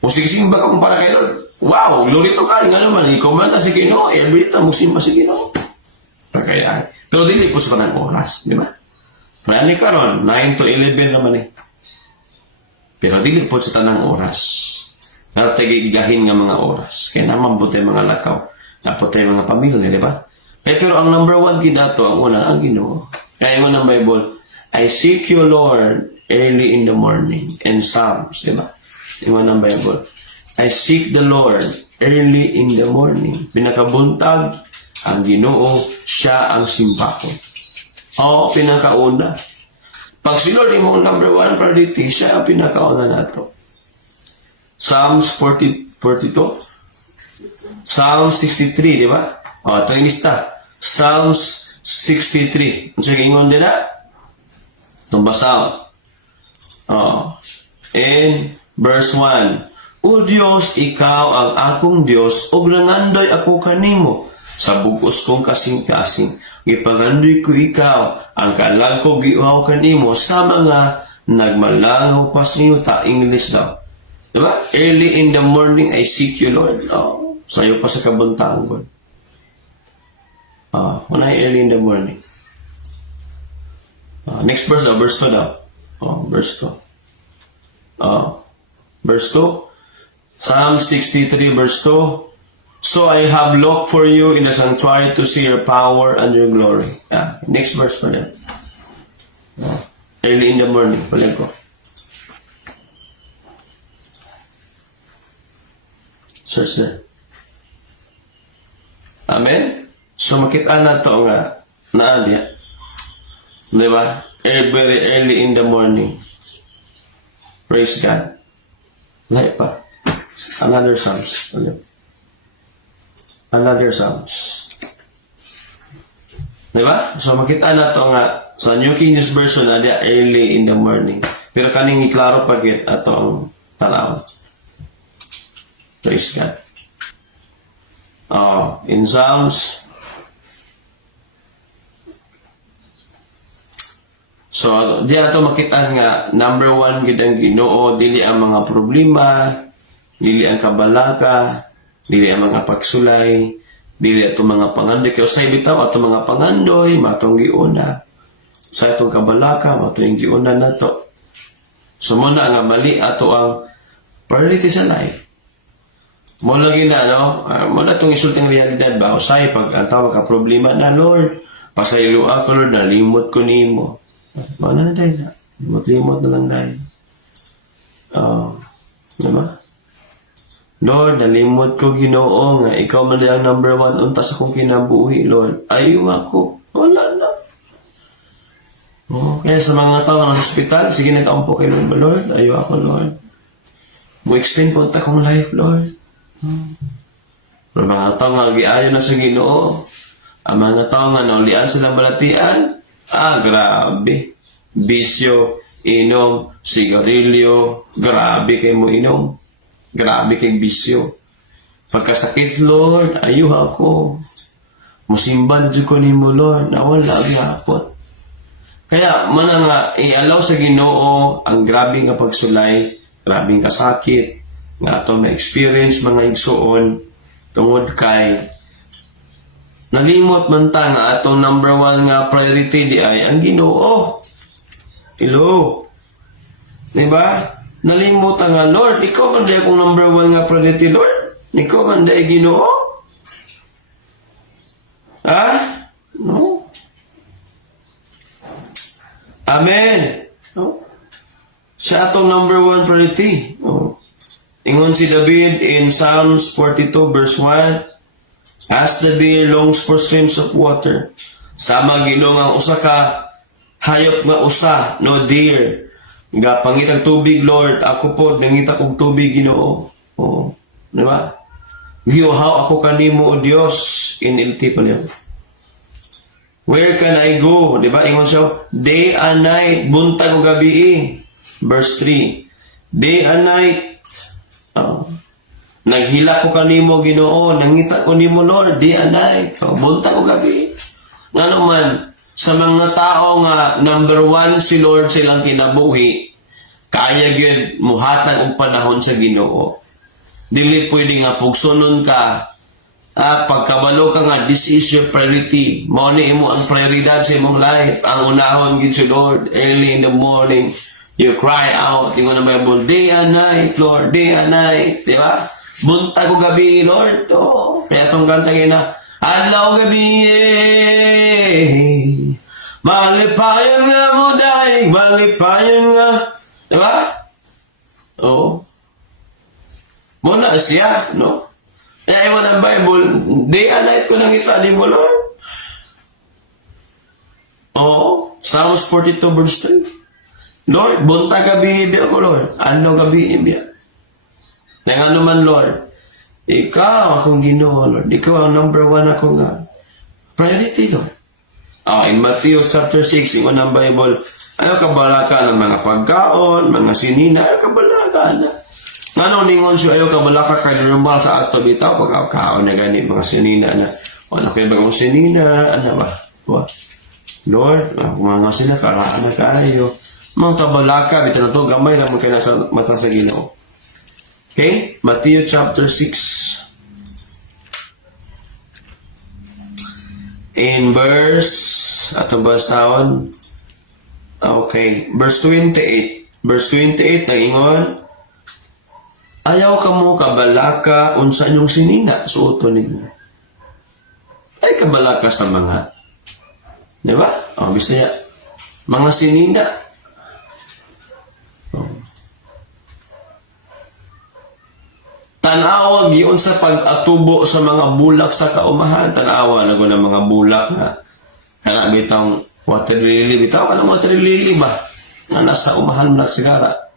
O sige simba ka kung para kay Lord. Wow, glorito ka. Nga naman, ikaw man na si Kino. Every time mo simba si Kino. Kaya, pero dili po sa panang oras. Diba? Mayani ka ron, 9 to 11 naman eh. Pero dili po sa tanang oras. Natagigahin nga mga oras. Kaya naman po tayo mga lakaw. Napot tayo mga pamilya, di ba? Pero ang number 1 kidato, ang una, ang Ginoo. Kaya yung ng Bible, I seek you, Lord, early in the morning. And Psalms, di ba? Yung ng Bible, I seek the Lord early in the morning. Pinakabuntag, ang Ginoo, siya ang simbakon. Pinakauna. Pag si Lord, yung number 1 priority, siya ang pinakauna nato. Psalms 42. Psalms 63, di ba? Ito yung lista. Psalms 63. Ang sige ingon nila? Itong basaw. In verse 1. O Diyos, ikaw ang akong Diyos, ug nangandoy ako kanimo. Sa bugos kong kasing-kasing. Gipangandoy ko ikaw, ang kalag ko giuhaw kanimo sa mga nagmalangaw pa sa iyo. English daw. Diba? Early in the morning, I seek you, Lord. Sa'yo pa sa kabuntangon. When early in the morning. Next verse daw, verse 2 daw. Verse 2. Verse 2. Psalm 63, verse 2. So I have looked for you in the sanctuary to see your power and your glory. Next verse pa rin. Early in the morning. Palag ko. Search there. Amen? So makita na ito nga naadya. Diba? Very early in the morning. Praise God. Lahat pa. Another Psalms. Another Psalms. Diba? So makita na ito nga sa New King James Version naadya early in the morning. Pero kaning iklaro pagit ato ang tanaw. Praise God. In Psalms. So, di ato makita nga, number 1, gidang Ginoo, dili ang mga problema, dili ang kabalaka, dili ang mga pagsulay, dili ato mga pangandoy, kaya usay bitaw ato mga pangandoy, matong giuna. Sa itong kabalaka, matong giuna na to. Sumuna nga mali ato ang priority sa life. Mula gina, no? Mula itong isulting realidad ba? Usay, pag ang tawag ka problema na, Lord, pasaylo ako, Lord, nalimot ko nimo. Mana na dahil na. Limot na lang dahil. Diba? Lord, nalimot ko Ginoo nga ikaw man ang number 1 untas akong kinabuhi, Lord. Ayaw ako. Wala na. Kaya sa mga tao nga sa ospital, sige nag-ampo kay Lord. Lord, ayaw ako, Lord. Mo-extend po ta kong life, Lord. Pero mga tao nga giayo na sa Ginoo. Ang mga tao nga naulian silang balatian, grabe. Bisyo, inom, sigarilyo, grabe kay mo inom. Grabe kay bisyo. Pagkasakit, Lord, ayaw ako. Musimba na dyan ko ni mo, Lord, nawala gapon. Kaya, mana nga, i-allow sa Ginoo ang grabe nga pagsulay, grabe nga kasakit, nga atong na-experience mga igsuon, tungod kay nalimot man ta nga atong number 1 nga priority di ay ang Ginoo. Hello? Diba? Nalimot nga, Lord, ikaw man di akong number 1 nga priority, Lord. Ikaw man di Ginoo. No? Amen. No? Siya atong number 1 priority. No? Ingon si David in Psalms 42 verse 1, as the deer longs for streams of water, sama Ginoo ang usa ka hayop nga usa, no deer. Nga pangitag tubig, Lord, ako po nangita kong tubig, Ginoo. Di ba? Giuhaw ako kanimo, O Dios, in LT pa niya. Where can I go? Di ba? Ingon siya, day and night, buntag o gabi. Verse 3, day and night, naghila ko kanimo, Ginoo, nangita ko nimo, Lord, day and night, buntag o gabi. Nga naman, sa mga tao nga number 1 si Lord silang kinabuhi, kaya gyud muhatag og panahon sa Ginoo. Dili pwede nga pugsunon ka at pagkabalo ka nga this is your priority. Mao ni imo ang prioridad sa imong life. Ang unahon gid si Lord early in the morning. You cry out, ingon na Bible, day and night, Lord, day and night, di ba? Buntag o gabi, Lord. Kaya itong kanta na, adlaw gabi, malipayan nga mo dahil, malipayan nga. Diba? Muna siya, no? Kaya iwan ang Bible, day and night ko nang itali mo, Lord. Psalms 42 verse 3. Lord, bunta gabi ko, Lord. Ano gabi biya? Nang ano man, Lord, ikaw akong Ginoo, Lord. Ikaw ang number 1 ako nga. Priority, Lord. In Matthew chapter 6, ingon ang Bible, ayaw kabalaka ng mga pagkaon, mga sinina, ayaw kabalaka na. Nga ningon siya, ayaw kabalaka kay normal sa ato bitaw, pagkakaon na gani, mga sinina na. Ano kayo bagong sinina, ano ba? Lord, mga sila, karaan na kayo. Mga kabalaka, bitaw na to, gamay lang mo kayo nasa mata sa Ginoo. Okay? Matthew chapter 6. In verse, ato basahon? Okay, verse 28. Verse 28, nagingon, ayaw ka mo kabalaka unsa inyong sinina, suoto ninyo. Ay kabalaka sa mga, di ba? Bisaya, mga sinina. Tanawa giyon sa pag-atubo sa mga bulak sa kaumahan. Tanawa na ng mga bulak na kana bitang water lily. Bitaw ka ng water lily ba? Na nasa umahan mo nagsigara.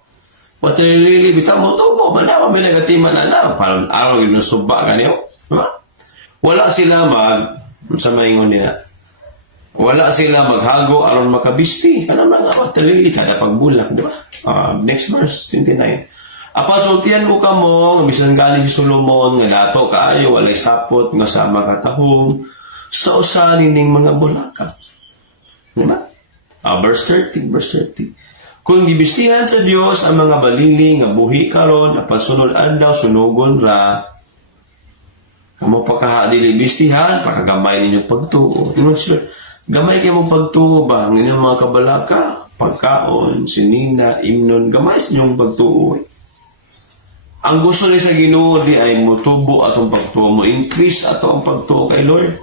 Water lily, bitaw mo tubo. Manawa may negatiman na. Parang araw yun suba ka niyo. Wala sila sa maingon niya. Wala sila maghago aron makabisti. Kana mga water lily, kada pagbulak, di ba? Next verse, 29. Apasultian ko ka mo, bisan gali si Solomon, nga dato kaayo, walay sapot, nga sama katahong, sa usanin ning mga bulaka. Diba? Verse 30. Kung gibistihan sa Dios ang mga balili, nga buhi karon, apan sunod andaw, sunugon ra, Kamo pagkahadili bistihan, pagkagamay ninyo pagtuo. Ingon sila, gamay kayo mong pagtuo ba? Ang inyong mga kabalaka, pagkaon, sinina, imnon, gamay sa inyong pagtuo. Ang gusto niya sa Ginoo di ay motubo atong pagtuo, mo increase ato ang pagtuo kay Lord.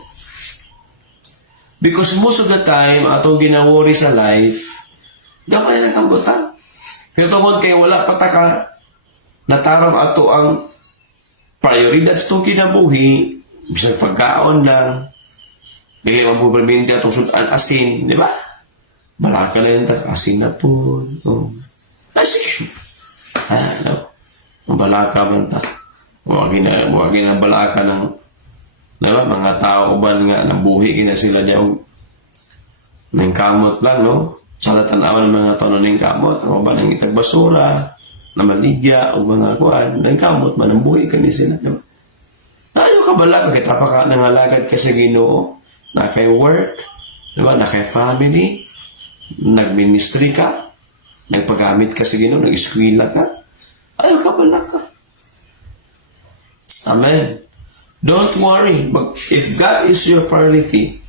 Because most of the time, atong ginawori sa life, gamay na kambutan. Pero tungkol kay wala pataka, natarong ato ang prioridad sa itong kinabuhi, bisag pagkaon lang, dili man po perminti atong sudan asin, di ba? Balaka na yun, asin na po. Oh. Asin. No. Balaka man ta. Huwag na balaka ng, di ba? Mga tao ba nga, nabuhi kina sila niya, ng kamot lang, no? Sa tanaw ng mga tao ng kamot, o ba ng itagbasura, na maligya o mga kuan, ng kamot, manambuhi ka ni sila. Diba? Ayaw ka bala, kita pa ka nangalagad ka sa Ginoo, na kay work, diba? Na kay family, nagministry ka, nagpagamit ka sa Ginoo, nag-eskwela ka, ayaw ka bala ka. Amen. Don't worry. If God is your priority,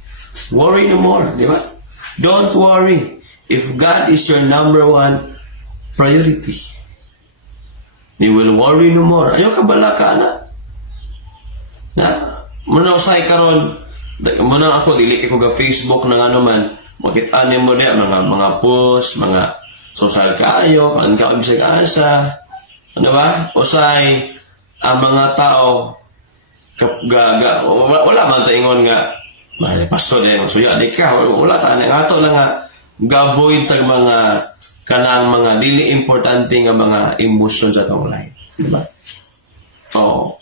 worry no more. Diba? Don't worry. If God is your number one priority, you will worry no more. Ayaw ka bala ka na. Muna usay karon, muna ako dili kay ko ga Facebook na ano man, makita mo di mga post, mga social kaayo, kan ka bisag asa. Ano ba? Usay ang mga tao wala man ta ingon nga pastor din suya di ka wala ta nga ato lang nga ga-avoid tag mga kanang mga dili importante nga mga emotions sa atong life, di ba? Oo.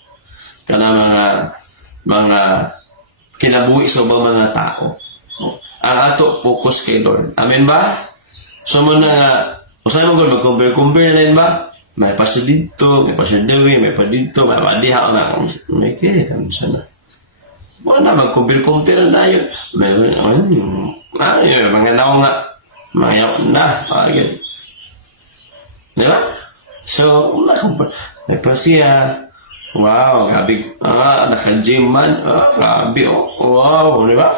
Kanang mga kinabuhi sa ubang mga tao. Ang ato focus kay Lord. Amen ba? So mo na nga, usay mo gud mag-compare na din ba? May pasyo dito, may pasyo dawi, may pa dito, may padiha nga. May kaya, sana. Wala mag-compare na yun. May mga naong nga. Mga na, parang di ba? So, may pasiya. Wow, gabi. Naka-gym man. Gabi, wow, di ba?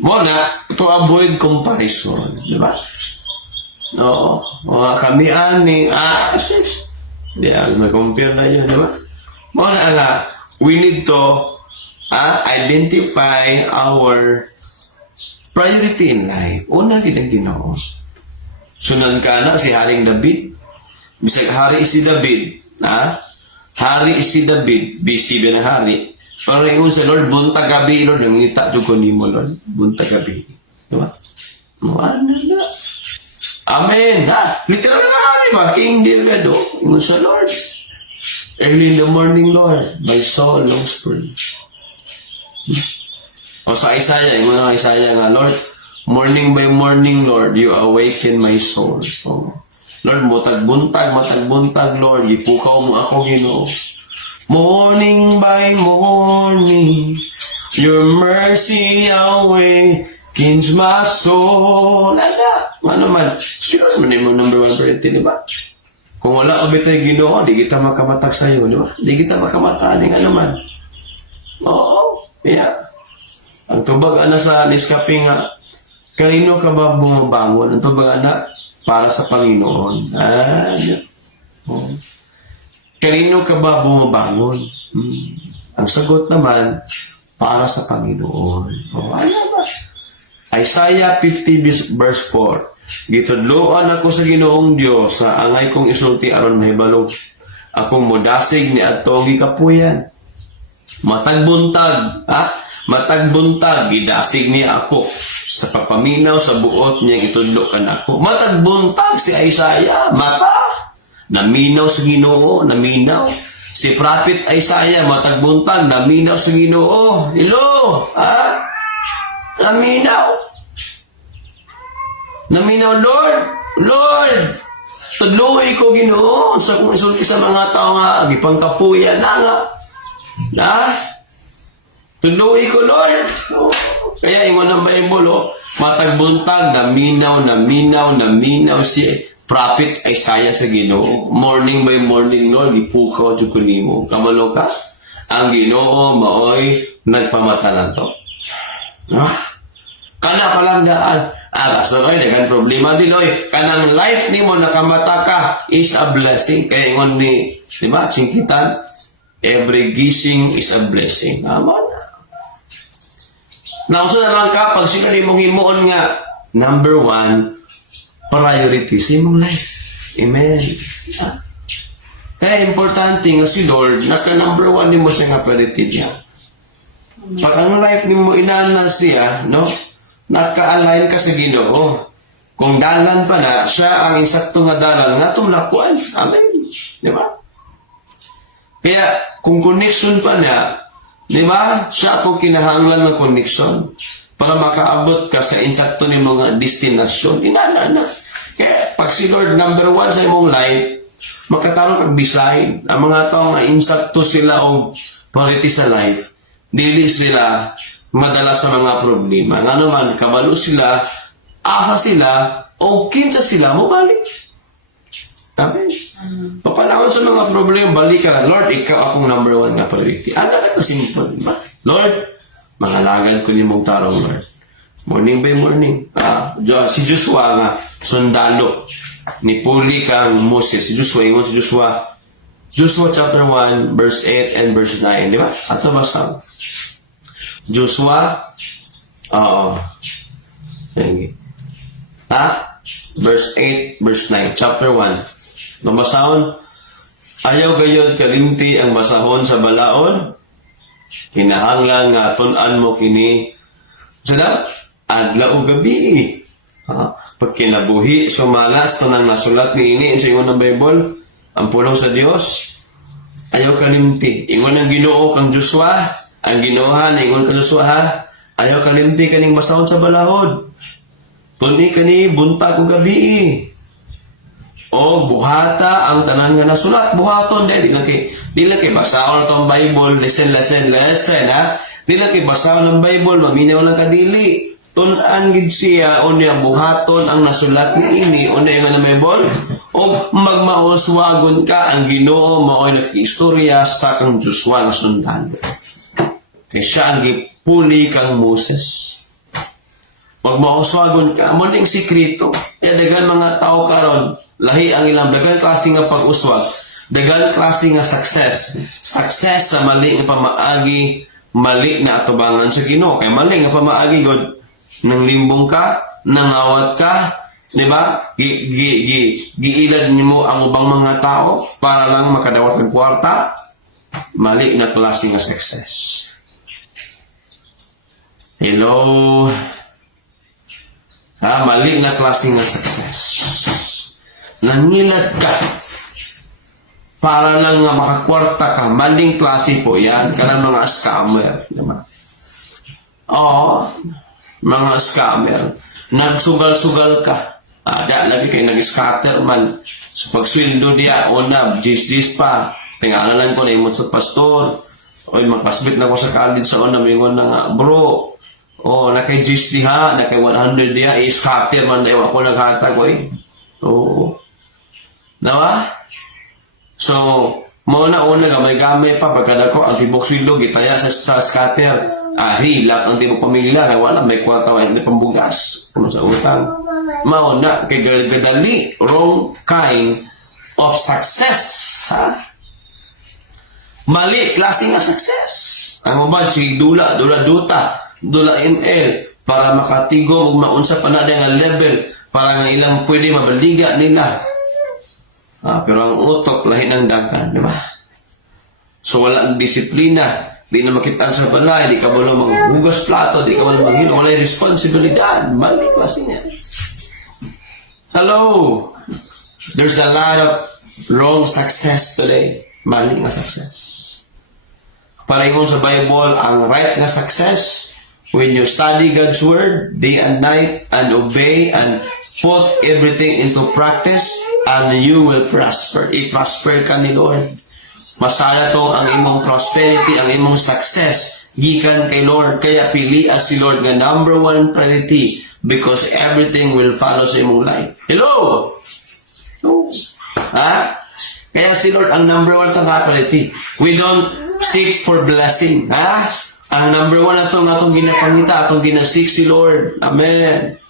Muna, to avoid comparison, di ba? Oo. Kami ani. Sis. Di, mag-compare na yun, di ba? Muna nga, we need to identify our priority in life. Una kitang Ginoo. Sunan ka na si Haring David. Bisag hari si David, hari si David, busy ba na hari. Pero yung sa Lord, buntag gabi, Lord, yung ita ko ni mo, Lord. Buntag gabi. Diba? Ano na? Amen. Literal na hari ba? King Delgado. Yung sa Lord. Early in the morning, Lord, my soul longs for you. O sa Isaiah, yung mga Isaiah nga, Lord, morning by morning, Lord, you awaken my soul. Oh. Lord, matagbuntag, Lord, ipukaw mo ako, Ginoo. Morning by morning, your mercy awakens my soul. Ano man, sure, manin mo number one priority, di ba? Kung wala ka bitay Ginoo, di kita makamatag sa'yo, di ba? Di kita makamataling ano man. Oo, yeah. Ang tubag ana sa Nescafe nga, kanino ka ba bumabangon? Ang tubag ana, para sa Panginoon. Oh. Kanino ka ba bumabangon? Ang sagot naman, para sa Panginoon. Oh, ano ba? Isaiah 50 verse 4. Gitudloan ako sa Ginoong Dios sa angay kong isulti aron mahibalo. Akong modasig ni atong gikapuyan. Matagbuntag, matagbuntag gidasig niya ako sa papaminaw sa buot niyang itudlo kan ako. Matagbuntag si Isaiah, mata naminaw sa Ginoo, naminaw. Si Prophet Isaiah matagbuntag, naminaw sa Ginoo. Hello, Naminaw, Lord, tudloy ko Ginoo sa kung isulti sa mga tao nga gipangkapuyan na tudloy ko, Lord. Kaya ingon ng Bible, matagbuntag, naminaw si Prophet Isaiah sa Ginoo. Morning by morning, Lord, ipukaw jud ko nimo. Kamalo ka? ang Ginoo maoy nagpamatanan to. Kana palang daan. Kaso oy, dagan problema din oy. Kanang life nimo nakamata ka is a blessing. Kaya ingon ni, di ba, Singkitan, every gising is a blessing. Amen. Nauso na lang ka, pag sigari mong himuon nga, number 1, priority sa imong life. Amen. Kaya importante nga si Lord, naka number 1 ni mo siya nga priority niya. Pag ang life ni mo inana siya, no? Naka-align ka sa Ginoo. Kung dalan pa na, siya ang insakto nga dalan nga tulakuan. Amen. Di ba? Kaya, kung connection pa na, di ba? Siya itong kinahanglan ng connection para makaabot ka sa insakto ni mga destinasyon. Inana na. Kaya, pag si Lord number 1 sa imong life, magkatarong kag beside. Ang mga taong insakto sila o priority sa life, dili sila madala sa mga problema. Nga naman, kabalo sila, aha sila, o kinsa sila, mo balik. Amen. Papanahon sa mga problema, balik ka. Lord, ikaw akong number 1 na priority. Ano na simple, diba? Lord, mangalagad ko ni mong tarong, Lord. Morning by morning. Si Joshua nga, sundalo. Ni Puli kang Moses. Si Joshua, ingon si Joshua. Joshua chapter 1, verse 8 and verse 9. Di ba? Ato basa. Joshua, verse 8, verse 9, chapter 1. Nabasahon, ayaw gayod kalimti ang basahon sa balaod, kinahanglan nga tunan mo kini, sada, adlaw o gabi. Pag kinabuhi, sumalas, tunang nasulat ni ini, sa ingon ng Bible, ang pulong sa Diyos, ayaw kalimti. Ingon ang Ginoo kang Joshua, ang Ginoohan, ingon ka Joshua ha, ayaw kalimti kaning basahon sa balahod. Tuni kani bunta ko gabi. O buhata ang tanan nga nasulat, buhaton di lang kay basahon tong Bible, lesson ha. Di lang kay basahon ng Bible, maminaw lang kadili. Tunan gid siya unya ang buhaton ang nasulat ni ini unya nga na Bible. O magmaoswagon ka ang Ginoo maoy nagkiistorya sa kang Joshua nga sundalo. Kaya siya ang gipuli kang Moses. Pag mauswagon ka, mo ning sikreto. Kaya dagan mga tao karon, lahi ang ilang dagan klase nga pag-uswag, dagan klase nga success. Success sa mali nga pamaagi, mali na atubangan sa Ginoo. Kaya mali nga pamaagi god, nang limbong ka, nangawat ka, di ba? Giilad nimo ang ubang mga tao para lang makadawat ng kwarta. Mali na klase nga success. Hello. Mali na klase nga success. Nangilad ka para lang nga makakwarta ka. Maling klase po yan. Kanang mga scammer. Diba? Oo. Mga scammer. Nagsugal-sugal ka. Lagi kayo nag-scatter man. So pagswildo diya, una, jis pa. Tingalalan ko na imot sa pastor. Oy, magpasbit na ko sa college sa una. Mingon na nga, bro. Nakay G's diha, nakay 100 diha, i-scatter man daw ako naghatag, oy. Oo. Diba? So, una gamay-gamay pa, pagkada ko, ang tibok silog, itaya sa scatter. Hilak ang tibok pamilya, kaya wala, may kwarta, may pambugas. Sa utang. Mauna, kay gadali, wrong kind of success. Ha? Mali, klase nga success. Ang mabad, sige, dula, ML para makatigo ug maunsa pa na nga level para nga ilang pwede mabaliga nila. Pero ang utok lahi ng daghan, di ba? So wala ang disiplina, di na makitaan sa balay, di ka mo lang maghugas plato, di ka mo lang maghino, wala yung responsibilidad. Mali kasi niya. Hello! There's a lot of wrong success today. Mali nga success. Para ingon sa Bible, ang right nga success, when you study God's Word day and night and obey and put everything into practice, and you will prosper. I-prosper ka ni Lord. Masaya to ang imong prosperity, ang imong success, gikan kay Lord. Kaya piliya si Lord nga number 1 priority because everything will follow sa imong life. Hello? Hello? Kaya si Lord ang number 1 priority. We don't Seek for blessing. Ha? Ang number one na ito, nga itong ginapangita, itong ginasik si Lord. Amen.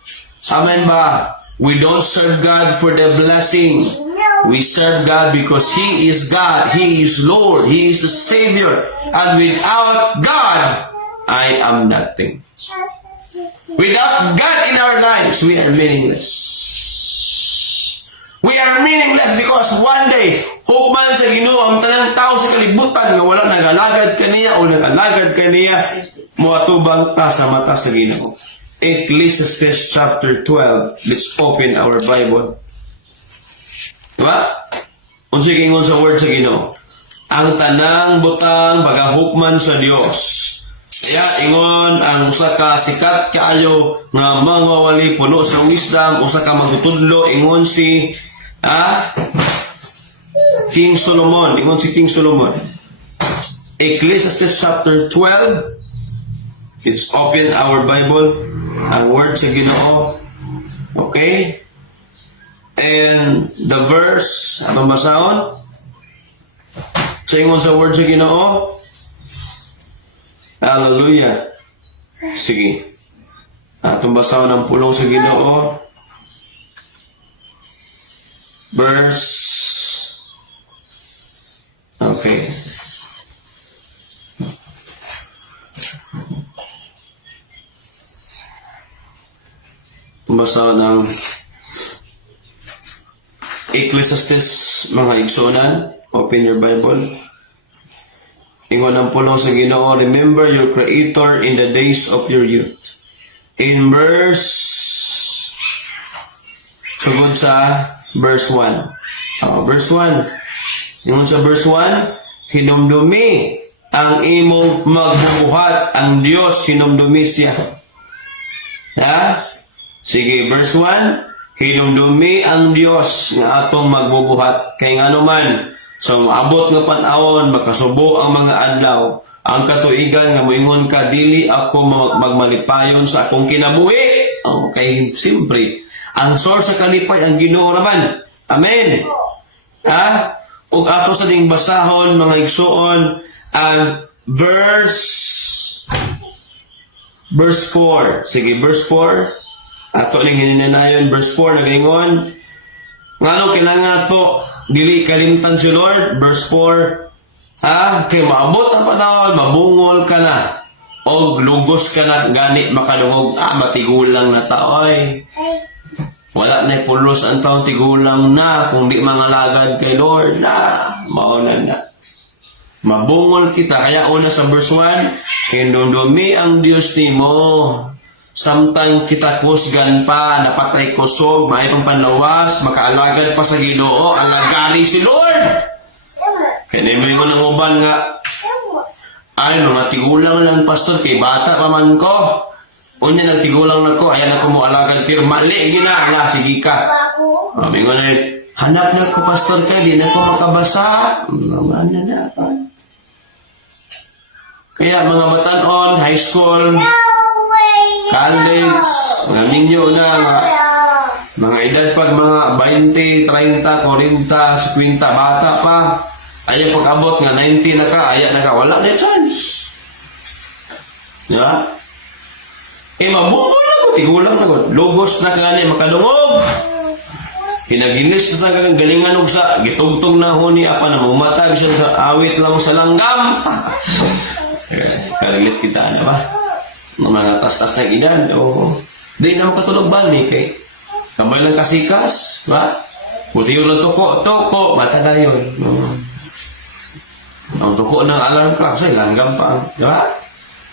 Amen ba? We don't serve God for the blessing. We serve God because He is God. He is Lord. He is the Savior. And without God, I am nothing. Without God in our lives, we are meaningless. We are meaningless because one day, hukman sa Ginoo ang tanang tao sa kalibutan nga wala nagalagad kaniya o nagalagad kaniya, muatubang ta sa mata sa Ginoo. Ecclesiastes chapter 12. Let's open our Bible. Diba? Unsay gingon sa word sa Ginoo? Ang tanang butang bagahukman sa Dios. Kaya ingon ang usa ka sikat kaayo nga mangawali puno sa wisdom, usa ka magtudlo ingon si King Solomon. Ingon si King Solomon. Ecclesiastes chapter 12. Let's open our Bible. Ang word sa Ginoo. Okay? And the verse, anong basahon? Sa ingon sa word sa Ginoo. Hallelujah. Sige. Atong basahon ang pulong sa Ginoo. Verse. Okay. Basahon ng Ecclesiastes, mga igsonan. Open your Bible. Ingon ang pulong sa Ginoo, remember your Creator in the days of your youth. In verse, sugod sa verse 1. Verse 1. Ingon sa verse 1, hinumdumi ang imong magbubuhat, ang Diyos hinumdumi siya. Ha? Sige, verse 1, hinumdumi ang Diyos nga atong magbubuhat. Kay nga naman, so, abot nga panahon, makasubo ang mga adlaw. Ang katuigan nga moingon ka, dili ako magmalipayon sa akong kinabuhi. Okay, simpre. Ang source sa kalipay, ang Ginoo raman. Amen. Ha? Ug ato sa ding basahon, mga igsuon, ang verse 4. Sige, verse 4. Ato ning hininayon, verse 4, nagaingon, ngano kailangan to dili kalimtan si Lord. Verse 4, kay maabot ang panahon, mabungol ka na o lugos ka na, gani makalungog, matigulang na taoy. Wala na pulos ang taong tigulang na kung di mga lagad kay Lord na mauna na. Mabungol kita. Kaya una sa verse 1, hinumdumi ang Diyos nimo. Samtang kita kusgan pa, napatay kusog, mayroong panlawas, makaalagad pa sa Ginoo, alagari si Lord. Kaya may mo ng uban nga, ay, mga tigulang lang, pastor, kay bata pa man ko. Unya, nagtigulang na ko, ayan ako mo alagad, pero mali, ginala, sige ka. May mo na rin, hanap na ko, pastor, kaya di na ko makabasa. Ano na, kaya mga batanon, high school, college, mga ninyo na, mga edad pag mga 20, 30, 40, 50, bata pa, ayaw pag-abot nga 90 na ka, ayaw na ka, wala na chance. Diba? Mabungol na ko, tigulang na ko, lugos na ka na, makalungog. Hinagilis sa galingan og sa, gitugtog na huni, apa na mumatag siya sa awit lang sa langgam. Kalilit kita, ano ba? Mga tas-tas na edad, di na makatulog ba ni kay kamay lang kasikas, ba? Puti yung toko, mata na yun. Ang toko ng alarm clock, say, langgam pa, di ba?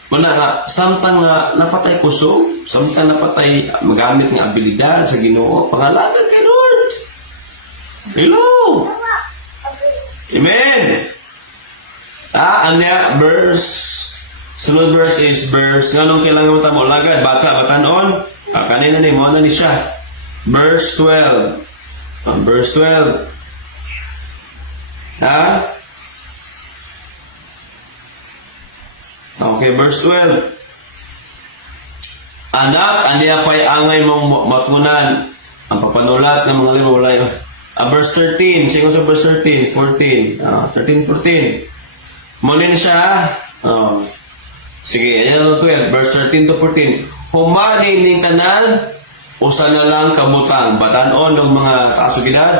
Wala nga, samtang napatay kusog, samtang napatay magamit ng abilidad sa Ginoo, pangalagan kay Lord. Hello! Amen! Sunod verse is verse, nganong kailangan mo tamo lagad, batanon, kanina ni mo na ni siya. Verse 12. Verse 12. Okay, verse 12. Anak, aniya pa'y angay mong matunan ang papanulat ng mga libo wala. Verse 13, siya sa verse 13, 14. 13, 14. Muli na siya. Oh. Sige, ayan 12, verse 13 to 14. Humani ning tanan, usa na lang kabutang, batanon ng mga kaasugidad.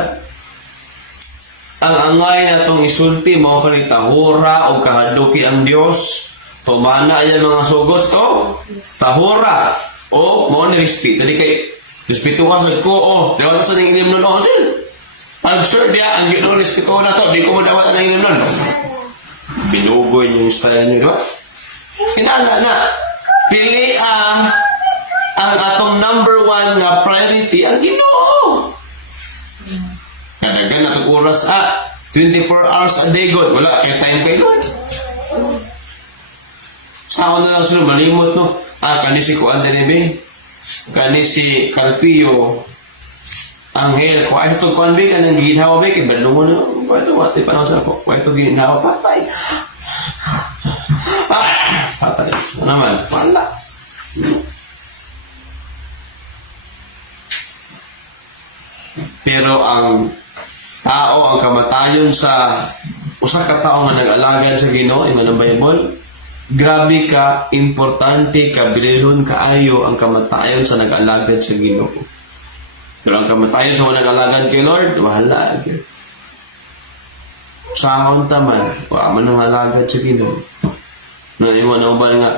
Ang angay na itong isulti, mo ka ni tahura o kahaduki ang Diyos. Tumana yan mga sugot to. Tahura. O, mo ni respeto. Dali kay, respeto ka sa ko, o. Di ba sa nang inim nun, o, sir. Pag sure diya, ang ginoon respeto na to, di ko madawat ang inim nun. Binugoy yung style niyo, di ba? Kinala na. Pili ang atong number 1 na priority, ang Ginoo. Kadagan na itong oras 24 hours a day, God. Wala, kaya time kay Lord. Saan na lang sila, malimot, no? Kani si Kuan Denibe, kani si Calpio, Angel, kung ayos itong Kuan Be, kanang ginhawa Be, kaya balong mo na, kaya ito, wati pa naman sa ako, kaya ito ginhawa, patay. Patay. Ano naman? Wala. Pero ang tao, ang kamatayon sa usa ka tao nga nag-alagad sa Ginoo, ingon ang Bible, grabe ka, importante ka, bililhon kaayo ang kamatayon sa nag-alagad sa Ginoo. Pero ang kamatayon sa nag-alagad kay Lord, wala. Sahon taman, wala man ang alagad sa Ginoo. Naiwan na ba nga,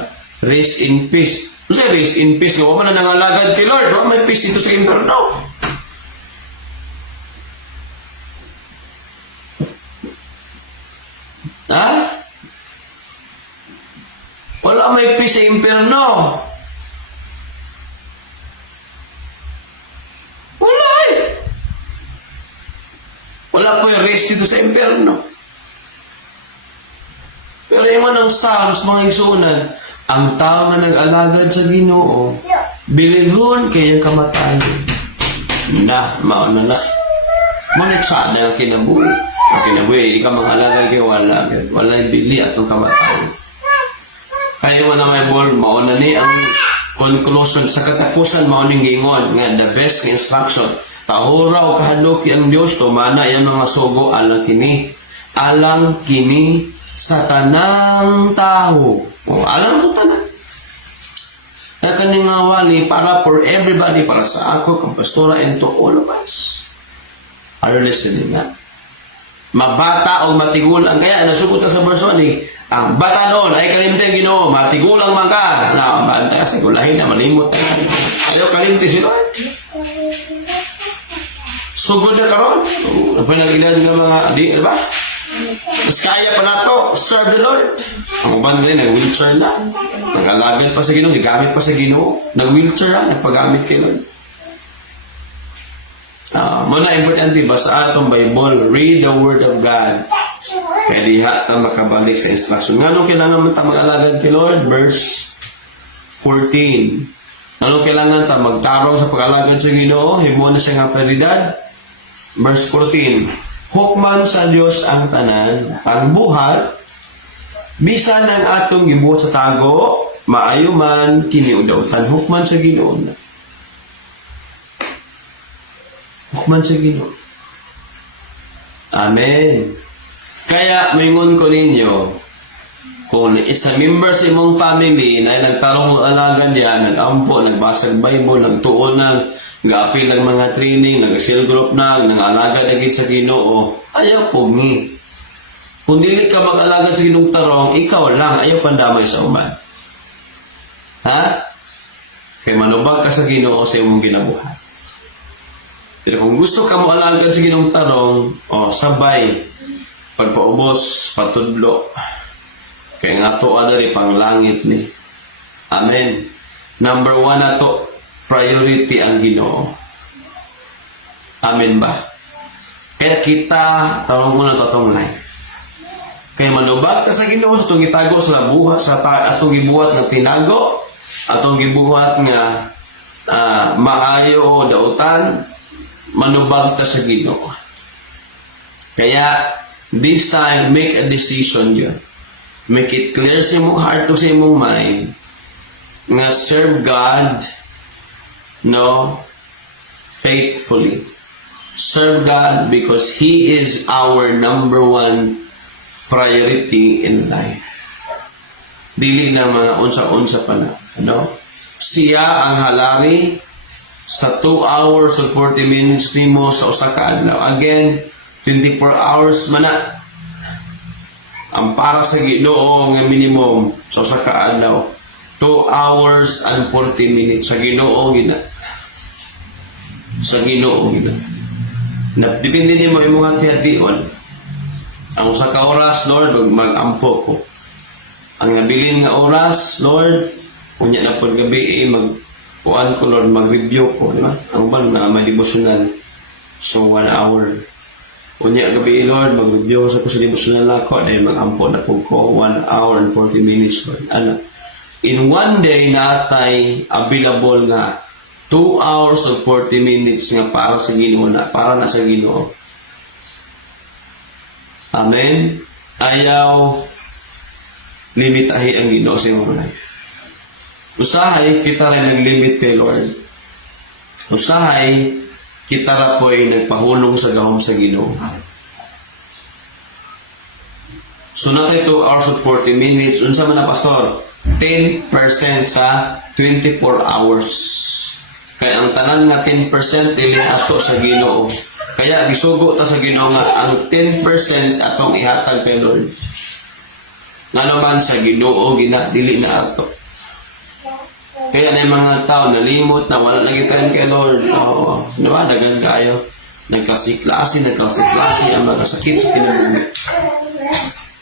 rest in peace. Kasi rest in peace, wala man ang nangalagad kay Lord, wala may peace ito sa inferno. Ha? Wala may peace sa impyerno. Wala eh. Wala po yung rest dito sa impyerno. Pero yung mga ng Psalms, mga igsunan, ang tao na nag-alagad sa Ginoo, bilihon kayang kamatayon. Na, mauna na. Ngunit sana ang kinabuhi. Ang kinabuhi, ikaw mga alagad kayo, wala. Wala yung bili at ang kamatayon. Kaya mo na may ball, mauna ni ang conclusion sa katapusan, mauning gingon nga the best instruction. Tahura o kahaluki ang Diyos, tumana yan mga sugo, alang kini sa tanang tao. Kung alam mo tanan. Na kaning wali para for everybody, para sa ako, kang pastora, and to all of us. Are you listening nga? Mabata o matigulang. Kaya nasugot ka sa verse 1 ang bata noon ay kalimti ang Ginoo, matigulang man ka. Na, banta sa gulahin na malimot. Ayaw kalimti si Lord. Sugod na karon. Napanagilan ng mga di ba? Mas kaya pa na to, serve the Lord. Ang uban din, nag-wheelchair na. Nag-alagad pa sa Ginoo, nagamit pa sa Ginoo. Nag-wheelchair na, nagpagamit kay Lord. Muna importante, basa atong Bible, read the Word of God. Kaya diha ta makabalik sa instruction. Nga nung kailangan man ta mag-alagad kay Lord? Verse 14. Nga nung kailangan ta magtarong sa pag-alagad sa Ginoo? Himo na siya nga prioridad. Verse 14. Hukman sa Dios ang tanan, ang buhat, bisan ang atong gibuhat sa tago, maayo man kiniudawtan. Hukman sa Ginoo na. Hukman sa Ginoo. Amen. Kaya, maingon ko ninyo, kung isa member sa imong family na nagtarong ng alagan niya, nag-ampo, nagbasag Bible, nagtuon ng nag-apil ng mga training, nag-cell group na, nang-alaga na sa Ginoo, ayaw pugi. Kung dili ka mag-alaga sa Ginoong tarong, ikaw lang, ayaw pandamay sa uman. Ha? Kaya manubag ka sa Ginoo sa imong ginabuhat. Pero kung gusto ka mo alagad sa Ginoong tarong, sabay, pagpaubos, patudlo. Kaya nga to adari pang langit ni. Amen. Number 1 na to, priority ang Ginoo. Amen ba? Kaya kita, tarong muna to itong life. Kaya manubag ka sa Ginoo, sa itong itago sa buhat, sa atong gibuhat na tinago, atong gibuhat nga maayo o dautan, manubag ka sa Ginoo. Kaya, this time, make a decision yun. Make it clear sa imong heart o sa imong mind nga serve God, faithfully. Serve God because He is our number 1 priority in life. Dili na mga unsa-unsa pa na. Ano? Siya ang halari sa 2 hours o 40 minutes nimo sa usa ka adlaw. Again, 24 hours man na. Ang para sa Ginoo nga minimum sa usa ka adlaw, 2 hours and 40 minutes sa Ginoo gina. Sa Ginoo gina. Depende nimo imong hati-hation. Ang usa ka oras, Lord, mag-ampo ko. Ang nabilin nga oras, Lord, kunya na po gabi magpuan ko, Lord, mag-review ko, di ba? Ang ba na may devotional. So, 1 hour. Kunya gabi, Lord, mag-review ko sa devotional ako, dahil mag-ampo na po ko, 1 hour and 40 minutes, Lord. Ano? In one day, natay available nga 2 hours and 40 minutes nga para sa Ginoo na, para na sa Ginoo. Amen? Ayaw limitahi ang Ginoo sa imong life. Usahay kita rin nag-limit kay Lord. Usahay kita ra po'y nagpahulong sa gahom sa Ginoo. So natin 2 hours and 40 minutes. Unsa man na, Pastor? 10% sa 24 hours. Kaya ang tanan nga 10% dili ato sa Ginoo. Kaya gisugo ta sa Ginoo nga ang 10% atong ihatag kay Lord. Nga naman sa Ginoo dili na ato. Kaya na yung mga tao nalimot na wala lagi tayo kay Lord. Oo, diba? Dagan kayo. Nagkasiklase ang mga sakit sa kinabuhi.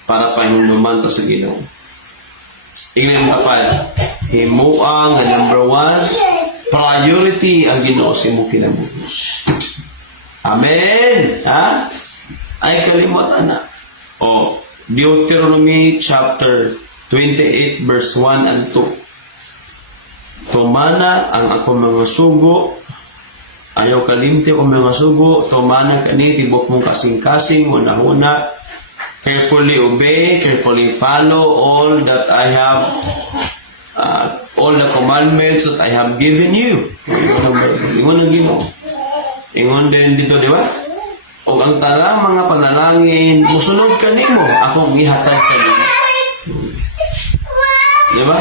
Para pahinuluman to sa Ginoo. Ingnan ang tapat. Himuang na number 1, priority ang Ginoo sa imong kinabuhi. Amen! Ha? Ay kalimot, anak. O, Deuteronomy chapter 28 verse 1 and 2. Tumana ang ako mga sugo, ayaw kalimti ko mga sugo, tumana kani, tibok mong kasing-kasing, una-una, carefully obey, carefully follow all that I have, all the commandments that I have given you. Ingon ang Ginoo. Ingon din dito, di ba? O ang talang mga panalangin, musunod ka nimo, akong ihatag ka nimo. Di ba?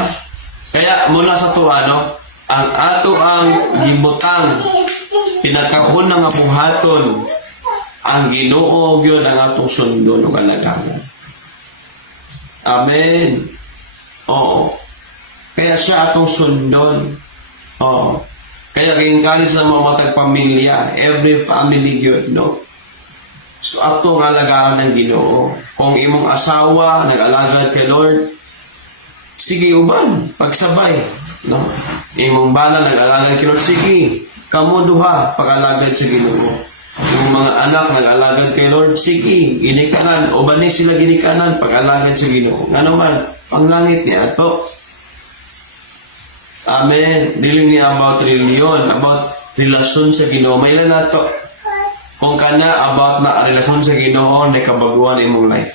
Kaya mula sa to, ang ato ang gibutang, pinakahuna nga buhaton, ang Ginoo gyud ang atong sundon ug alagawan. Amen. Oo. Kaya siya atong sundon. Oo. Kaya giingkali sa mga matag pamilya, every family gyud, no? So atong alagaran ng Ginoo. Kung imong asawa nag-alagad kay Lord, sige uban, pagsabay, no? Imong bana nag-alagad kay Lord, sige, kamo duha pag-alagad sa Ginoo. Yung mga anak nag-alagad kay Lord, sige, ginikanan, o ba ni sila ginikanan, pag-alagad sa Ginoo. Nga naman, ang langit niya, to. Amen. Dili niya about religion, about relasyon sa Ginoo. May ilan na to. Kung kana about na relasyon sa Ginoo, na kabaguan imong life.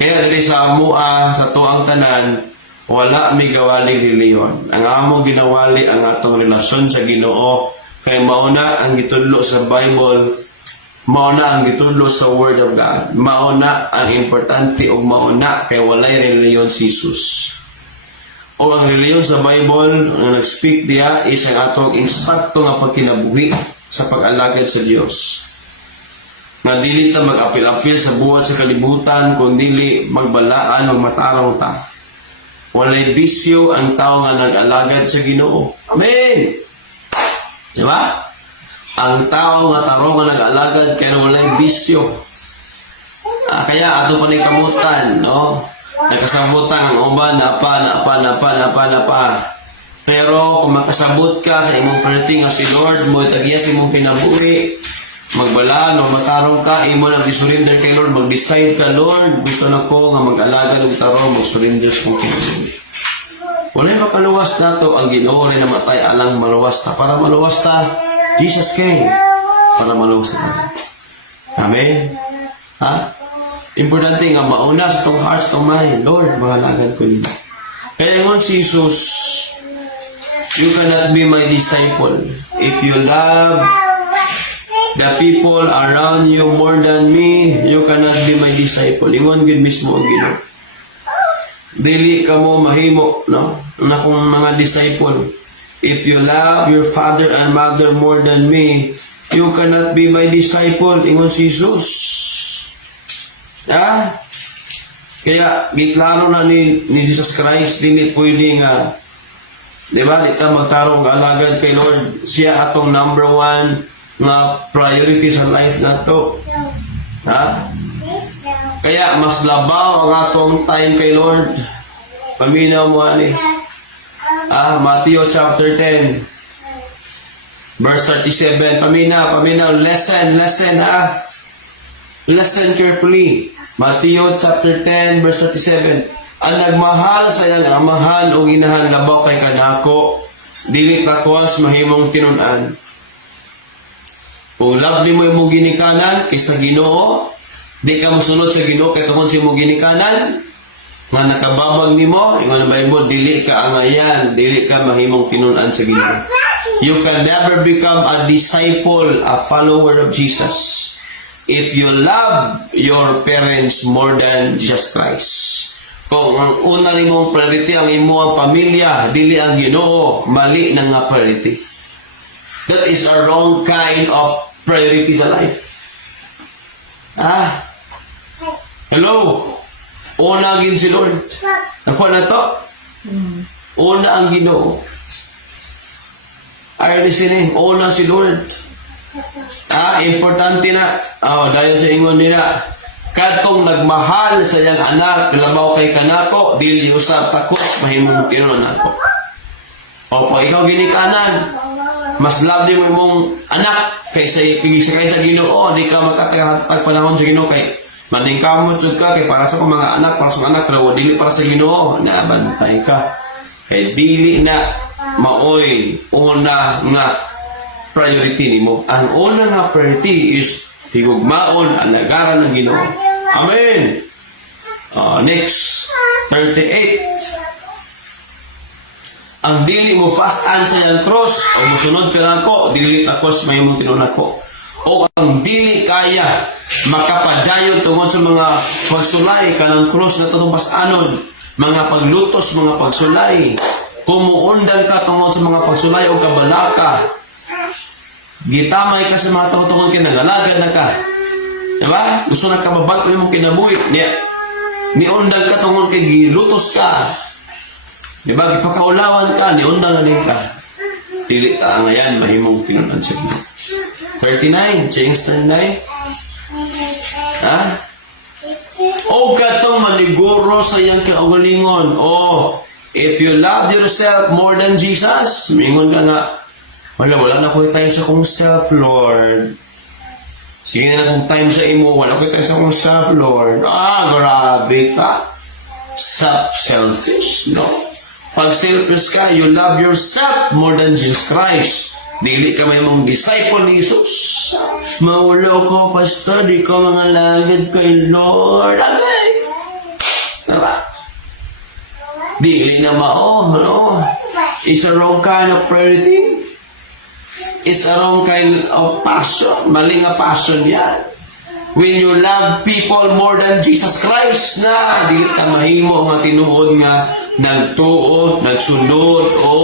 Kaya dili sa amua, sa tuang tanan, wala may gawali reliyon. Ang amo ginawali ang atong relasyon sa Ginoo. Kaya mauna ang gitudlo sa Bible, mauna ang gitudlo sa Word of God. Mauna ang importante o mauna kay walay reliyon si Jesus. O ang reliyon sa Bible na nag-speak diya is ang atong insakto nga pagkinabuhi sa pag-alagad sa Dios. Nga dili ta mag-apil-apil sa buhat sa kalibutan, kundi magbalaan o matarong ta. Walay bisyo ang tao nga nag-alagad sa Ginoo. Amen! Diba? Ang tao nga tarong nga nag-alagad kaya walay bisyo. Kaya ato pa ni kamutan, no? Nakasabutan ang uban na pa. Pero kung makasabot ka sa imong priority nga si Lord, mo itagya sa imong kinabuhi, magbalaan o matarong ka, imo lang i-surrender kay Lord, mag-decide ka, Lord, gusto na ko nga mag-alaga ng tarong, mag-surrender sa imong kinabuhi. Wala makaluwas na to, ang Ginoo rin namatay alang maluwas ta. Para maluwas ta, Jesus came. Para maluwas ta. Amen? Ha? Importante nga mauna sa itong hearts, itong mind. Lord, mahalagan ko yun. Kaya ngon si Jesus, you cannot be my disciple if you love the people around you more than me, you cannot be my disciple. Ingon gid mismo ang Ginoo. Dili ka mo mahimo, no? Na kung mga disciple. If you love your father and mother more than me, you cannot be my disciple. Ingon si Jesus. Kaya, giklaro na ni Jesus Christ, dili pwede nga, di ba, di ta magtarong alagad kay Lord. Siya atong number one nga priority sa life na to. Kaya, mas labaw ang atong time kay Lord. Paminaw mo, ani. Matthew chapter 10, verse 37. Paminaw, listen, listen carefully. Matthew chapter 10, verse 37. Ang nagmahal sa iyang amahan o ginahan labaw kay kanako, dili takwas mahimong tinunan. Kung labdi mo imong ginikanan kaysa Ginoo, di ka mosunod sa Ginoo kay tungod sa imong ginikanan, nga nakababag nimo, ingon ang Bible, dili ka angayan, dili ka mahimong tinunan sa Ginoo. You can never become a disciple, a follower of Jesus, if you love your parents more than Jesus Christ. Kung ang una nimong priority ang imong pamilya, dili ang Ginoo, mali na nga priority. That is a wrong kind of priority sa life. Hello? Una gin si Lord. Nakuha na to? Una ang Ginoo. Are you listening? Una si Lord. Importante na. Dahil sa ingon nila, katong nagmahal sa iyang anak, labaw kay kanako, dili usab takos, mahimong tinunan ako. Opo, ikaw ginikanan. Mas love mo imong anak kaysa Ginoo. Di ka magkatag panahon sa Ginoo kay maningkamot jud ka kay para sa mga anak, para sa anak, pero dili para sa Ginoo. Nabantay ka. Kay dili na maoy una nga priority nimo. Ang una nga priority is higugmaon ang nagaran ng Ginoo. Amen. Next, 38. Ang dili mo pasan sa iyang cross o musunod ka nako, dili takos mahimong tinunan ko. O ang dili kaya makapadayon tungod sa mga pagsulay kanang cross na tutong pasanon, mga paglutos, mga pagsulay. Kumuundan ka tungod sa mga pagsulay o kabalaka. Gitamay ka sa mga tungod kinagalaga na ka. Diba? Gusto na ka mabag mo kinabuhi. Niundan ka tungod kay gilutos ka. Diba? Gipakaulawan ka, niundan na din ka. Dili ta ngayon, mahimong tinunan sa Ginoo. 39, James 39. O katong maniguro sa iyang kaugalingon. If you love yourself more than Jesus, mingon ka nga, wala na ko time sa kong self, Lord. Sige na kong time sa imo, wala ko time sa kong self, Lord. Grabe ka. Selfish, no? Pag selfish ka, you love yourself more than Jesus Christ. Dili ka may mong disciple ni Jesus. Maulaw ko, pastor, di ko mga lagad kay Lord. Okay. Diba? Dili na no? It's a wrong kind of priority. It's a wrong kind of passion. Mali nga passion yan. When you love people more than Jesus Christ na, dili ka mahimo nga tinuod nga nagtuo, nagsunod o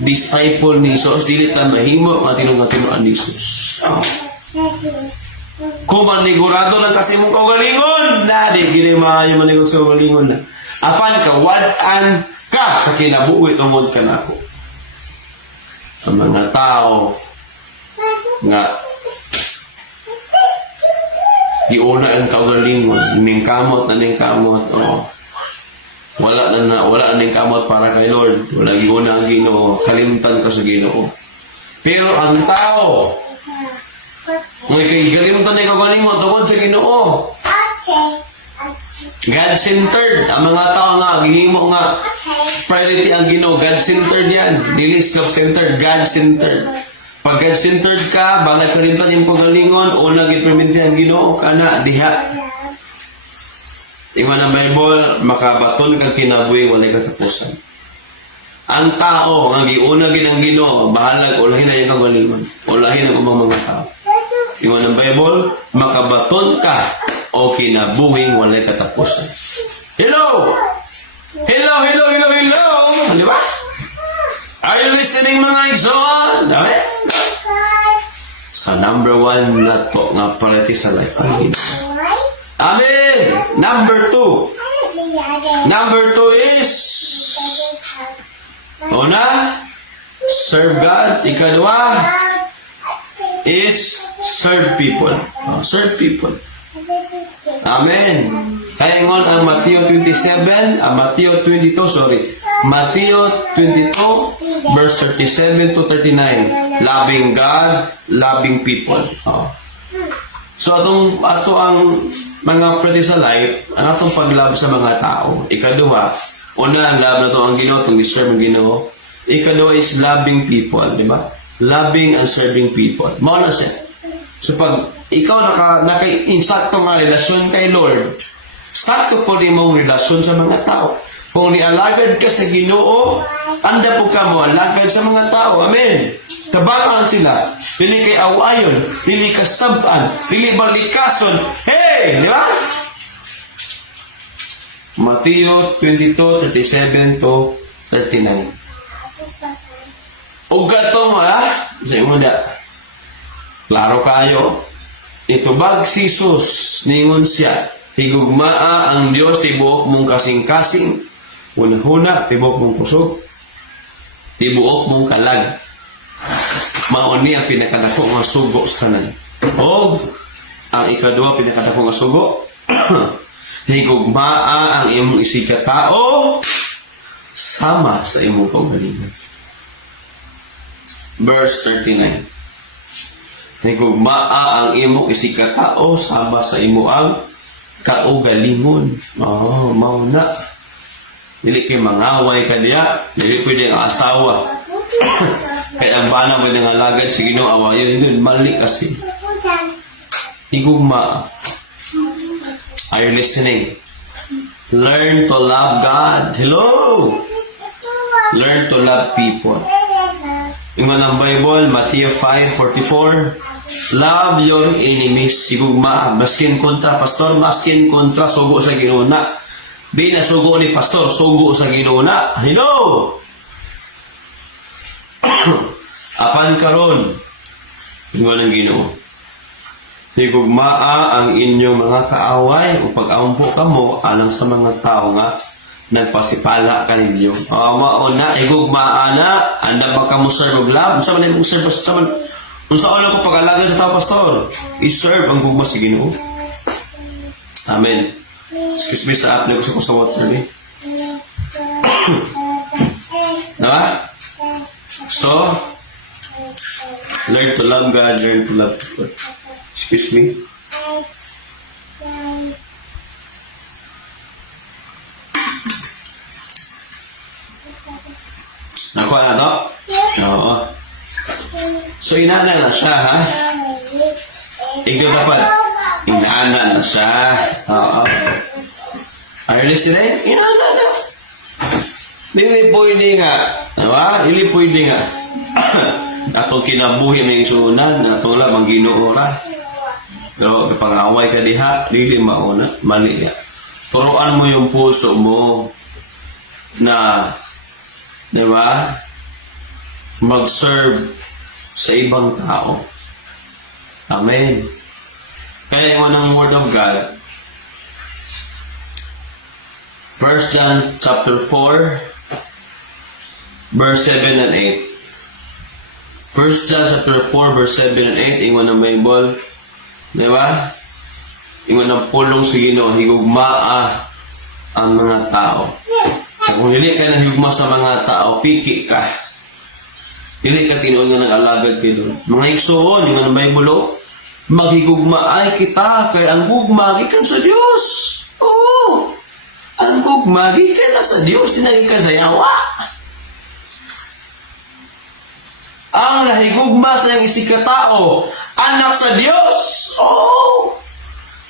disciple ni Jesus. Dili ka mahimo nga tinuod ni Jesus. Kung manigurado lang kasi mong kaugalingon, di gili maayo manigod sa kaugalingon na. Apan kawadaan ka sa kinabuhi tungod ka na ako. Ang mga tao nga giuna ang kaugalingon, ningkamot na ningkamot, wala na ningkamot para kay Lord, wala giuna ang Ginoo, kalimutan ka sa Ginoo. Pero ang tao may kalimutan na kaugalingon tungod sa Ginoo. God-centered. Ang mga tao nga gihimo nga priority ang Ginoo, God-centered yan. Dili self-centered, God-centered. Pag God-centered ka, bala ka rin yung pagalingon, una giperminti ang Ginoo, kana diha. Tingnan ang Bible, makabaton kang kinabuhi, walay katapusan. Ang tao, ang giuna gid ang Ginoo, bahalag ulahin na yung pagalingon. Ulahin ang mga tao. Ingon ng Bible, makabaton ka o kinabuhing walay katapusan. Hello! Hello, hello, hello, hello! Di ba? Are you listening, mga igsoon? Amen? Sa number 1 na to nga priority sa life ang Ginoo. Amen! Number 2. Number 2 is una, serve God. Ikalawa is serve people. Serve people. Amen. Kaya ngon ang Mateo 27, Mateo 22, Mateo 22, verse 37 to 39. Loving God, loving people. So, ato ang mga pwede sa life, ang atong pag-love sa mga tao. Ikalawa, una, ang love na to ang Ginoo, itong deserve ang Ginoo. Ikalawa is loving people, di ba? Loving and serving people. Mao na siya. So, pag ikaw naka-insakto nga relasyon kay Lord, sakto po rin mong relasyon sa mga tao. Kung nialagad ka sa Ginoo, anda po ka mo alagad sa mga tao. Amen. Tabangan sila. Dili kay awayon, dili kasaban, dili balikason. Hey! Di ba? Mateo 22:37 to 39. O gatong sa imo da. Klaro kayo. Itubag si Jesus, ningon siya, higugmaa ang Dios tibuok mong kasing-kasing, hunahuna tibuok mong kusog, tibuok mong kalag. Mauni ang pinakadako nga sugo sa tanan. O ang ikadua pinakadako nga sugo, higugmaa ang imong isikatao sama sa imong kaugalingon. Verse 39. Higugmaa ang imong isikatao sama sa imo ang kaugalingon. Mauna. Dili kay mangaway ka diya, dili pwede ang asawa. Kaya ang bana mo nga lagad si Ginoo awayon yun, mali kasi. Higugmaa. Are you listening? Learn to love God. Hello! Learn to love people. Ingon ang Bible, Matthew 5:44. Love your enemies. Higugma. Maskin kontra, pastor. Maskin kontra, sugo sa Ginoo na. Di na sugo ni pastor, sugo sa Ginoo na. Hello! Apan karon, ingon ang Ginoo. Higugmaa ang inyong mga kaaway o pag-aumpo kamo alang sa mga tao nga nagpasipala ka ninyo. Mauna, higugmaa na, anda ba ka mo serve og love? Unsa man mo serve sa man? Unsa ulo ko pag-alaga sa tao, pastor? I-serve ang gugma sa Ginoo. Amen. Excuse me sa apple ko sa water ni. Diba? So, learn to love God, learn to love people. Excuse me. Nakuha na to? Oo. So, inana na siya, ha? Ikaw dapat. Inana na siya. Oo. Are you listening? Inana na. Dili pwede nga. Diba? Dili pwede nga. Atong kinabuhi may isunan. Atong lang ang Ginoo oras. Pero kapag away ka diha, dili mauna. Mali ya. Turuan mo yung puso mo na diba? Mag-serve sa ibang tao. Amen. Kaya yung ng Word of God, 1 John chapter 4, verse 7 and 8. 1 John chapter 4, verse 7 and 8, ingon ng Bible, diba? Ingon ng pulong sa Ginoo, higugmaa ang mga tao. Kung hindi ka nahigugma sa mga tao, piki ka. Hindi ka tinuod nga ng alagad kayo. Mga igsoon, yung ang Bible, maghigugma ay kita, kaya ang gugma, gikan sa Diyos. Oo. Ang gugma, gikan na sa Diyos, tinagikan sa yawa. Ang nahigugma sa iyong isikatao, anak sa Diyos. Oo.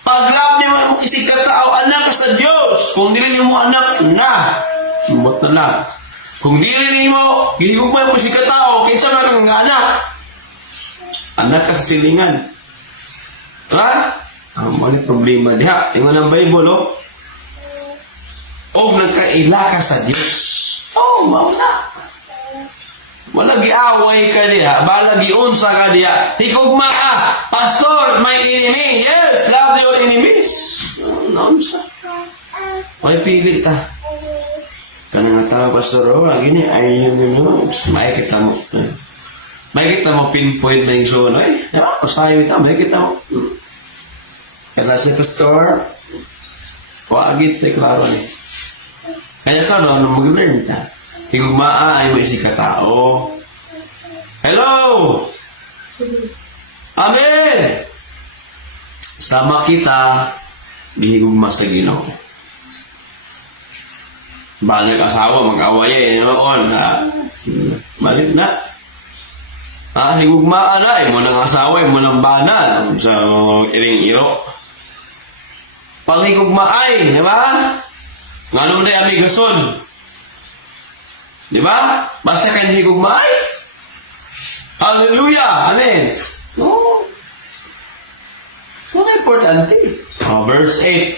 Pag-love niyo ang isikatao, anak sa Diyos. Kung dili mo anak, na. Sumot na lang. Kung dili mo, gihigugma mo si katao, kinsa man ang anak. Anak ka sa silingan. Ha? Ang mga problema diha. Ingon ang Bible, oh. O nagkaila ka sa Diyos. Oh, mauna. Wala giaway ka diha. Wala giunsa ka diha. Higugma ka. Pastor, my enemy. Yes, love your enemies. Naunsa. May pili ta. Kanang nga tao, Pastor, oh, gini, ay, may kita mo. May kita mo pinpoint na yung sono, eh. Diba? Pasayo ita, may kita mo. Kaya si Pastor, wagit, eh, klaro ni. Kaya ka, no, nung mag-learn ta. Higugmaa ay may isika tao. Hello! Amen! Sama kita, gihigugma sa Ginoo. Balik asawa, mag-away, noon, ha? Balik na. Higugmaan na, mo ng asawa, mo ng bana, sa iring-iro. Pag higugmaay, di ba? Nganong tayo amigason? Di ba? Basta kayo higugmaay. Hallelujah! Amen! No. So, importante. Verse 8.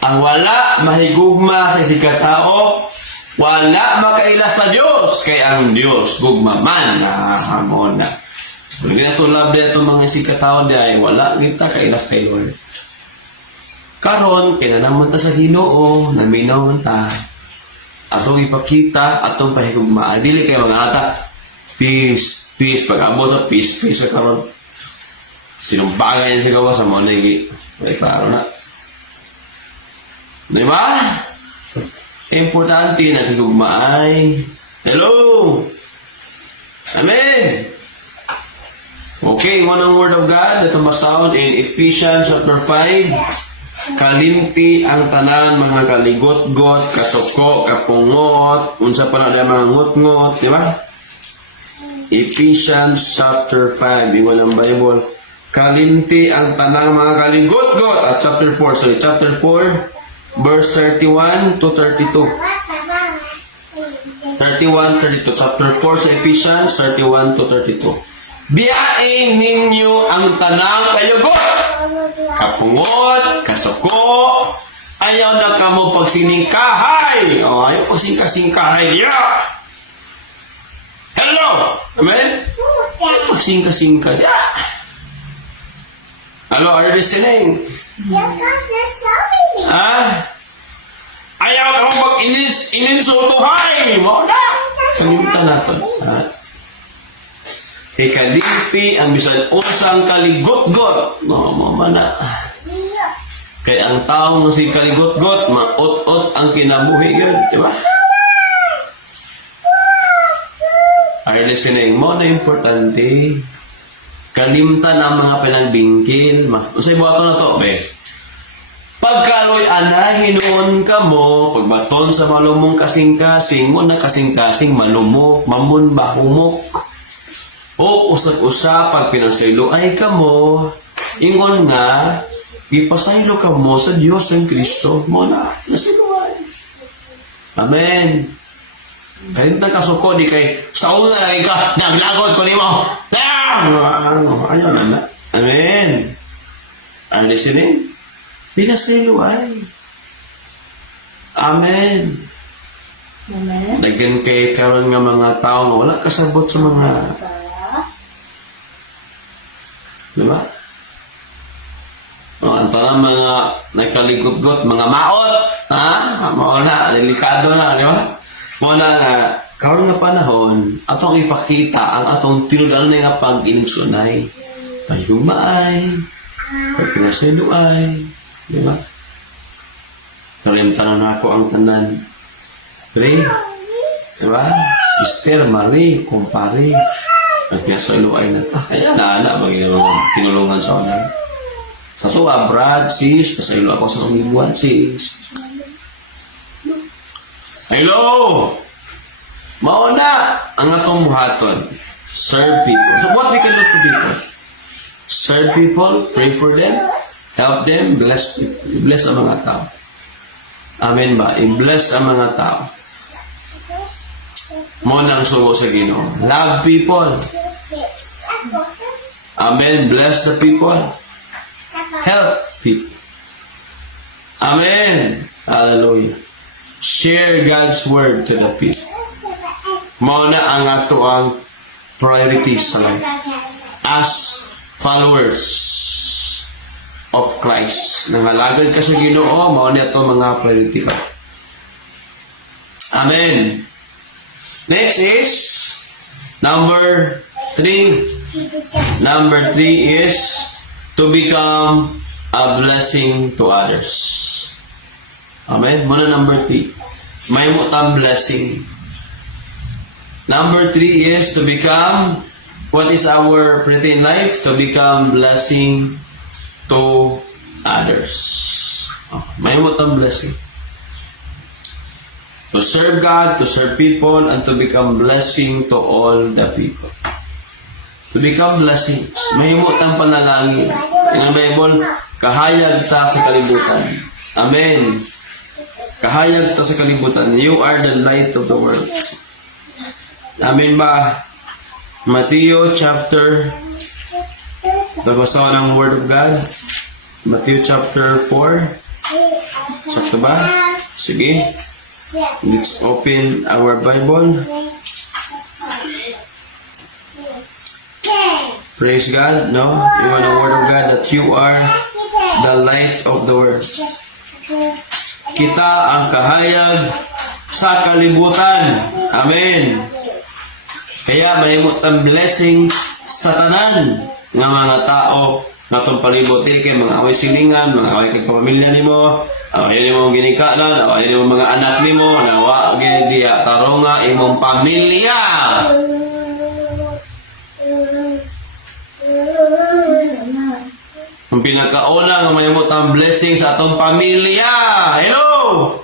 Ang wala mahigugma sa isang katao, wala makaila sa Diyos, kay ang Diyos gugma man. Hamon na. Kung ginatulab na itong mga isang katao ay wala kita kaila kay Lord. Karon, kinanaman ta sa Ginoo, naminaw man ta. Atong ipakita, atong pahigugma. Dili kayo mga ata, peace, peace. Pag-abot sa peace, peace sa karon. Sinong bagay sa gawa sa mga nagi. Ay, klaro na. Diba? Importante na higugmaay. Hello! Amen! Okay, one ang word of God. Ito masound in Ephesians chapter 5. Kalimti ang tanan, mga kaligot-got, kasuko, kapungot, unsa pa na mga ngut-ngut, di ba? Ephesians chapter 5, iwan ang Bible. Kalimti ang tanang mga kaligot-got. At chapter 4, sorry, chapter 4, verse 31 to 32. 31, 32. Chapter 4 sa Ephesians, 31 to 32. Biyain ninyo ang tanang kayugot, kapungot, kasuko, ayaw na kamo pagsiningkahay. O, ayaw pagsingka-singkahay diya. Hello! Amen? Ayaw pagsingka-singka diya. Hello, are you listening? Ayaw ka mo mag-ininsultuhay. Mo na. Panimutan natin. Ikalimpi ang bisan usang kaligot-got. No, mama na. Kaya ang tao nga si kaligot-got, maot-ot ang kinabuhi yun. Diba? Are you listening? Mo na importante. Kalimtan ang mga pinagbingkil. Usay buhaton na to, be. Pagkaloy anahin noon ka mo, pagbaton sa malumong kasing-kasing, mo na kasing-kasing malumok, mamun bahumok. O usap-usap, pag pinasaylo ay ka mo, ingon nga, ipasaylo ka mo sa Diyos ng Kristo, mo na, nasiluan. Amen. Kalimtan ka suko, di kay, sa una lagi ka, naglagot ko ni mo. Ayaw na. Amen. Are you listening? Pinasaylo ay. Amen. Amen. Daghan kay karon nga mga tao nga wala kasabot sa mga, diba? O, ang tanang mga nagkaligot-got, mga maot, ha? Mao na, delikado na, di ba? Mao na nga, karon nga panahon, atong ipakita ang atong tinudan nga pag-inigsunay. Pahigugmaay, pagpinasayloay, di ba? Kalimtan na ako ang tanan. Pre, di ba? Sister, Marie, kumpare, pagpinasayloay na ta. Kaya na, tinulungan sa unan. Sa tuwa, Brad, sis, pasaylo ako sa umibuan, sis. Hello! Mauna ang atong buhaton. Serve people. So what we can do to people? Serve people, pray for them, help them, bless ang mga tao. Amen ba? I-bless ang mga tao. Mauna ang sugo sa Ginoo. Love people. Amen. Bless the people. help people. Amen. Hallelujah. Share God's word to the people. Mao na ang ato ang priorities sa life. As followers of Christ. Nangalagad ka sa Ginoo, mao na ito mga priority ka. Amen. Next is number 3. Number 3 is to become a blessing to others. Amen. Muna number 3. May mutang blessing. Number 3 is to become, what is our priority in life? To become blessing to others. May mutang blessing. To serve God, to serve people, and to become blessing to all the people. To become blessings. Mahimutang panalangin. Ang Bible, kahayag ta sa kalibutan. Amen. Kahayag ta sa kalibutan. You are the light of the world. Amen ba? Matthew chapter, nagbasa ng Word of God. Matthew chapter 4. Sakto ba? Sige. Let's open our Bible. Praise God, no? You want the Word of God that you are the light of the world. Kita ang kahayag sa kalibutan. Amen. Kaya mahimot ang blessing sa tanan ng mga tao na itong palibot. Dili kayo mga away silingan, mga away kay pamilya nimo, away nimo ginikanan, away nimo mga anak nimo, nawa diya taronga imong pamilya. Ang pinakauna nga mahimot ang blessing sa atong pamilya. Hello!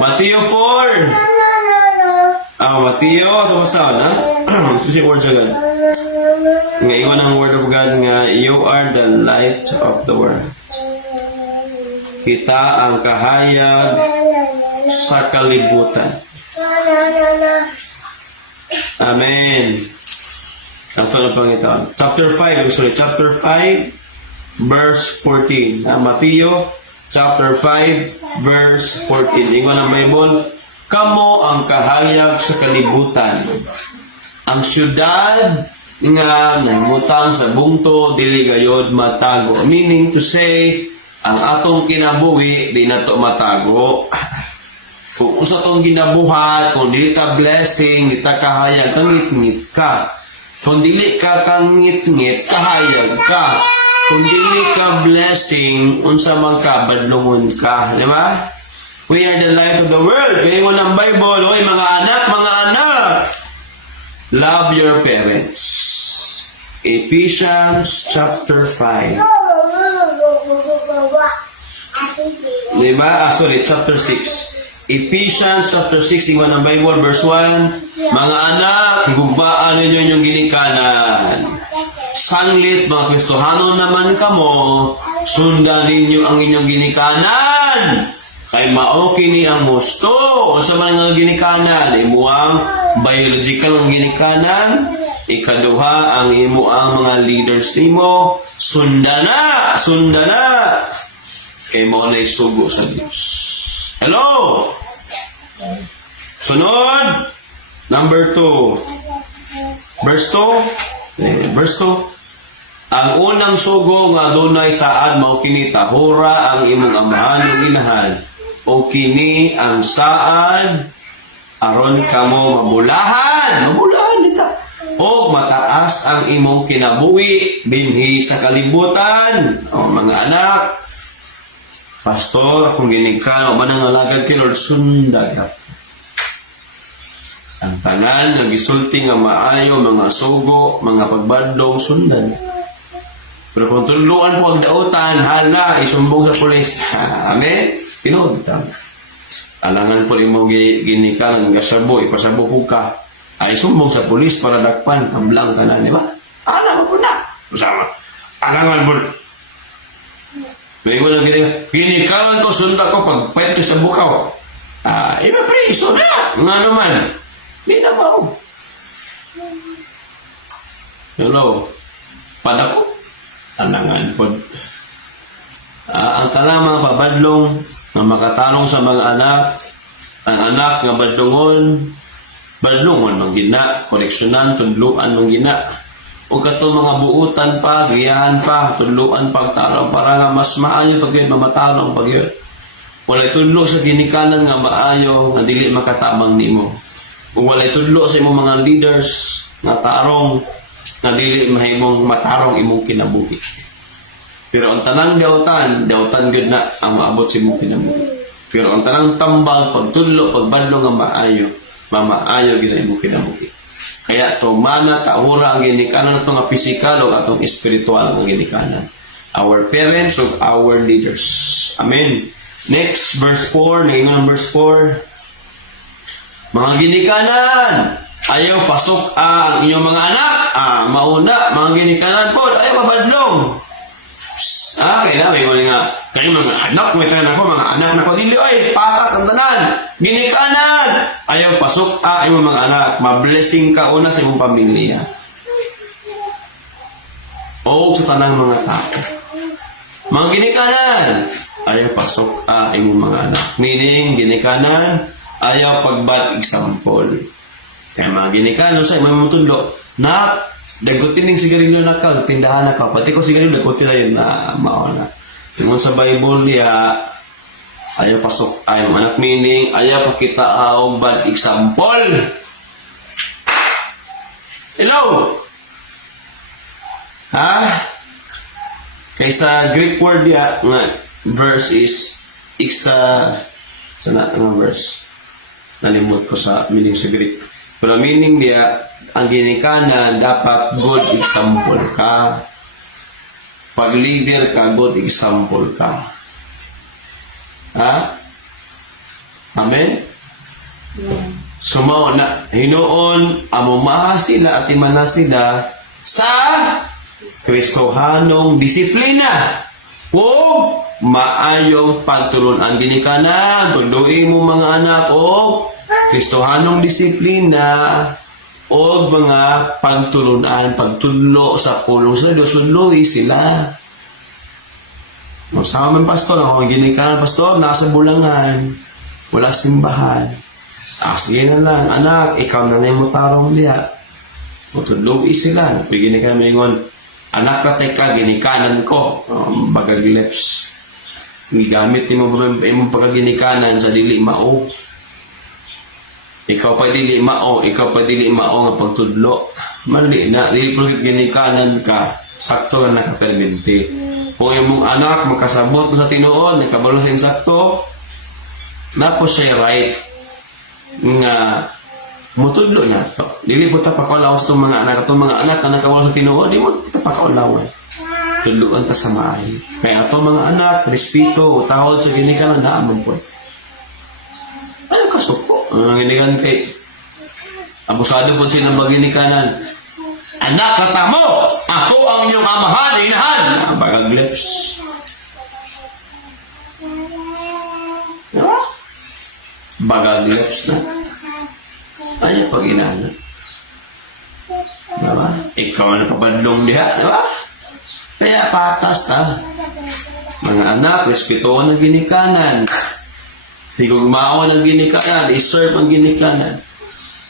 Matthew 4. Matthew, ito masahan, ha? Susi word sa God. Ngayon ang word of God nga, you are the light of the world. Kita ang kahayag sa kalibutan. Amen. Ito na Panginoon. Chapter 5, verse 14. Matthew, chapter 5, verse 14. Ingon ang Bible, kamo ang kahayag sa kalibutan. Ang syudad nga nangutang sa bungto, dili gayod matago. Meaning to say, ang atong kinabuhi, di na to matago. Kung usa tong ginabuhat, kung dili ta blessing, di ta kahayag, kangit-ngit ka. Kung dili ka kangit-ngit, kahayag ka. Kung dili ka blessing, unsa man ka, badlungon ka. Di ba? We are the light of the world. Kaya mo ng Bible, oy mga anak, love your parents. Ephesians chapter 5. Diba? Chapter 6. Ephesians chapter 6, iwan ng Bible, verse 1. Mga anak, higugbaan ninyo yung ginikanan. Sanglit, mga Kristohano naman kamo, sundan ninyo ang inyong ginikanan. Kay mao kini ang gusto o sa mga ginikanan, imuang biological ang ginikanan, ikaduha ang imuang mga leaders nimo, sundana kay mao na isugo sa Dios. Hello. Sunod, number 2. Verse 2. Ang unang sugo nga dunay saan mao kini tahura ang imong amahan ug inahan. O kini ang saan aron kamo mabulahan nita. O mataas ang imong kinabuhi binhi sa kalibutan. O mga anak, pastor, kung ginika o manangalagad kay Lord, sunda ka. Ang tanan nga gisulti nga maayo, mga sugo, mga pagbadlong sundan. Pero kung tuluan po ang dautan, hala, isumbong sa polis. Amen? Tinugtang. Alangan po imong ginikang gasabo, ipasabo po ka. Ay sumbong sa polis para dakpan, tamblang ka na, di ba? Alangan po na. Usama. Alangan po. May mo na ginikawan ko, sunda ko, pagpait ko sa bukaw. Iba priso na. Nga naman. Di na ba? Hello. Padako. Anangan po. Ang tanang mga pabadlong nga makatarong sa mga anak, ang anak nga badlongon manggina, koreksyonan, tudluan manggina. O kato mga buutan pa, giyahan pa, tudluan pagtarong para nga mas maayo pag yun, mamatarong pag yun. Walay tudlo sa ginikanan nga maayo nga dili makatabang nimo. Kung walay tudlo sa imong mga leaders nga tarong nga dili mahimong matarong imong kinabuhi. Pero ang tanang dautan gud na ang maabot sa imong kinabuhi. Pero ang tanang tambal, pagtudlo, pagbadlo nga maayo, mamaayo gid ang imong kinabuhi. Kaya tumana taura ang ginikanan nato nga pisikal ug atong espiritual nga ginikanan. Our parents ug our leaders. Amen. Next, verse 4, naingon ang verse 4. Mga ginikanan, ayaw pasok ang inyong mga anak. Mauna, mga ginikanan po, ayaw mabadlong. Kaya may mga nga, kayo mga anak, may tanan ako, mga anak na ko, dili, ay, patas ang tanan. Ginikanan, ayaw pasok ayaw mga anak. Mablessing ka una sa imong pamilya. O sa tanang mga tao. Mga ginikanan, ayaw pasok imong mga anak. Meaning, ginikanan, ayaw pagbad example. Kaya mga ginikanan, sa imong tudlo, na, dagutin yung sigarilyo na ka, tindahan na ka, pati ko sigarilyo, dagutin na yun na mauna. Yung sa Bible, ayaw pasok ayaw anak. Meaning, ayaw pakita ang bad example. Hello? Kaysa Greek word nga verse is sana ang verse nalimot ko sa meaning sa Greek, pero meaning niya ang ginikanan dapat good example ka, pag leader ka good example ka. Amen. Sumaw na hinuon amumaha sila at imana sila sa Kristohanong disiplina o maayong pagtulon ang ginikanan. Tuloy mo mga anak o Kristohanong disiplina o mga pagtulunan, pagtudlo sa pulong sa Diyos. Tuloy sila. Sa amin, pastor, ako ang ginikanan, pastor, nasa bulangan, wala simbahan. Sige na lang, anak, ikaw na mo tarong diya. Tuloy sila. Napigin ka namin ingon, anak na teka, ginikanan ko. Bagag lips. Gigamit ni mo imong pagkaginikanan sa dili mao. Ikaw pa dili mao nga pagtudlo. Mali na, dili pagkat ginikanan ka, sakto na nakaperminti. Kung imong anak makasabot sa tinuod, nakabalo sa insakto, napos siya right nga mutudlo na to. Dili po tapakalawas itong mga anak. Itong mga anak na nakawala sa tinuod, di mo tapakalawan. Tudloan ta sa maayo. Kaya itong mga anak, respeto, tawad sa ginikanan, naamon po. Ano kasuko? Ang ginikanan kay abusado po silang ginikanan. Anak na tamo! Ako ang inyong amahan, inahan! Bagag lips. Bagag lips na. Ano pag inana? Diba? Ikaw na papadlong diha, diba? Kaya patas ta. Mga anak, respetuon ang ginikanan. Di kung maon ang ginikanan, iserve ang ginikanan.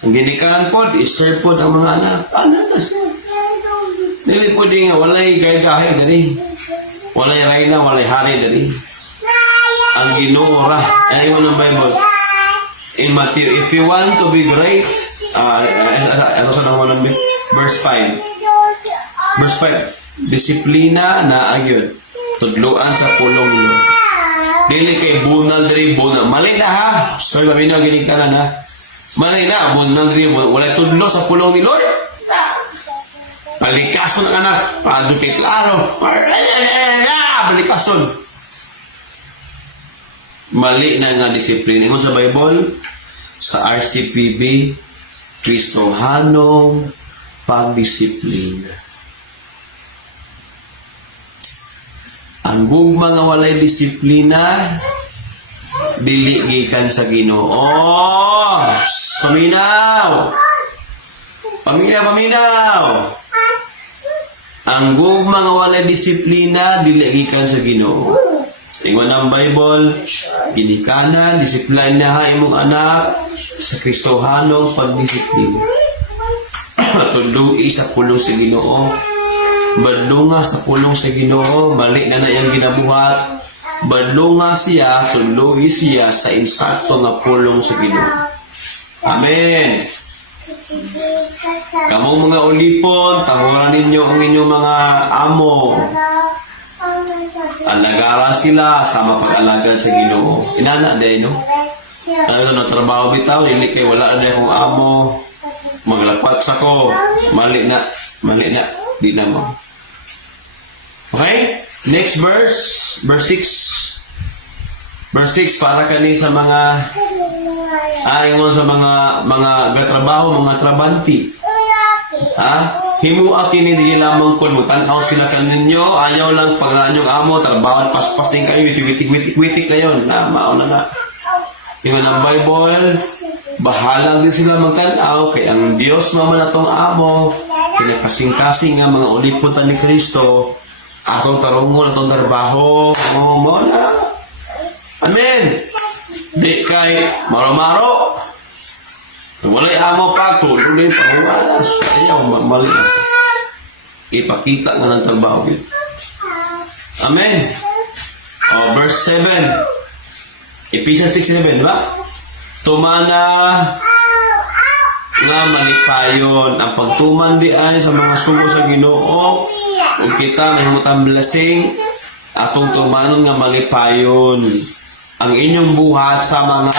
Ang ginikanan po, iserve po ang mga anak. Ano na siya? Dili po di nga, walay gay-gahay dari. Walay reyna, walay hari dari. Ang ginura. Ano yung ng Bible? In Matthew, if you want to be great, ano sa naman ng verse 5? Verse 5, disiplina na agyon, tudluan sa pulong nyo. Dili kay bunal diri bunal. Mali na ha. Sorry, maminaw ginig ka na ha. Mali na, bunal diri bunal. Wala tudlo sa pulong ni Lord. Balikason ang anak. Paano kay klaro. Balikason. Mali na nga disiplina. Ingon sa Bible, sa RCPB, Kristohanong pagdisiplina. Ang gugma nga walay disiplina, dili gikan sa Ginoo. Paminaw! Paminaw! Ang gugma nga walay disiplina dili gikan sa Ginoo. Ingon ang Bible, ginikanan, disiplina imong anak sa Kristohanong pagdisiplina. Tuluy sa pulong sa Ginoo. Badlunga sa pulong sa Ginoo, mali na iyang ginabuhat. Badlunga siya, tuluy siya sa insakto nga pulong sa Ginoo. Amen. Kamong mga ulipon, tahuran ninyo ang inyong mga amo. Alagara sila sama pag-alagad sa Ginoo. Inana din, no? Ano na trabaho bitaw, hindi kay wala na akong amo. Maglakpat sa ko. Mali na, di na mo. Okay? Next verse, verse 6. Verse 6 para kani sa mga ingon sa mga gatrabaho, mga trabanti. Himuak kini di lamang kun mutan-aw sila kaninyo, ayaw lang pagrananyong amo, trabaho paspas din kayo, witik-witik na yun. Mao na. Ingon ang Bible, bahala din sila magtanaw kay ang Dios naman atong amo, kinakasing-kasing nga mga uliputan ni Kristo, atong tarungon, atong trabaho, mo na. Amen. Di kay maro-maro. Walay amo pa, tuloy panguwalas. Ayaw, mali. Ipakita nga ng trabaho. Amen. Verse 7. Ephesians 6:7, ba? Tumana nga malipayon. Ang pagtuman di ay sa mga sugo sa Ginoo. Kung kita mahimutang blessing, atong tumanon nga malipayon. Ang inyong buhat sa mga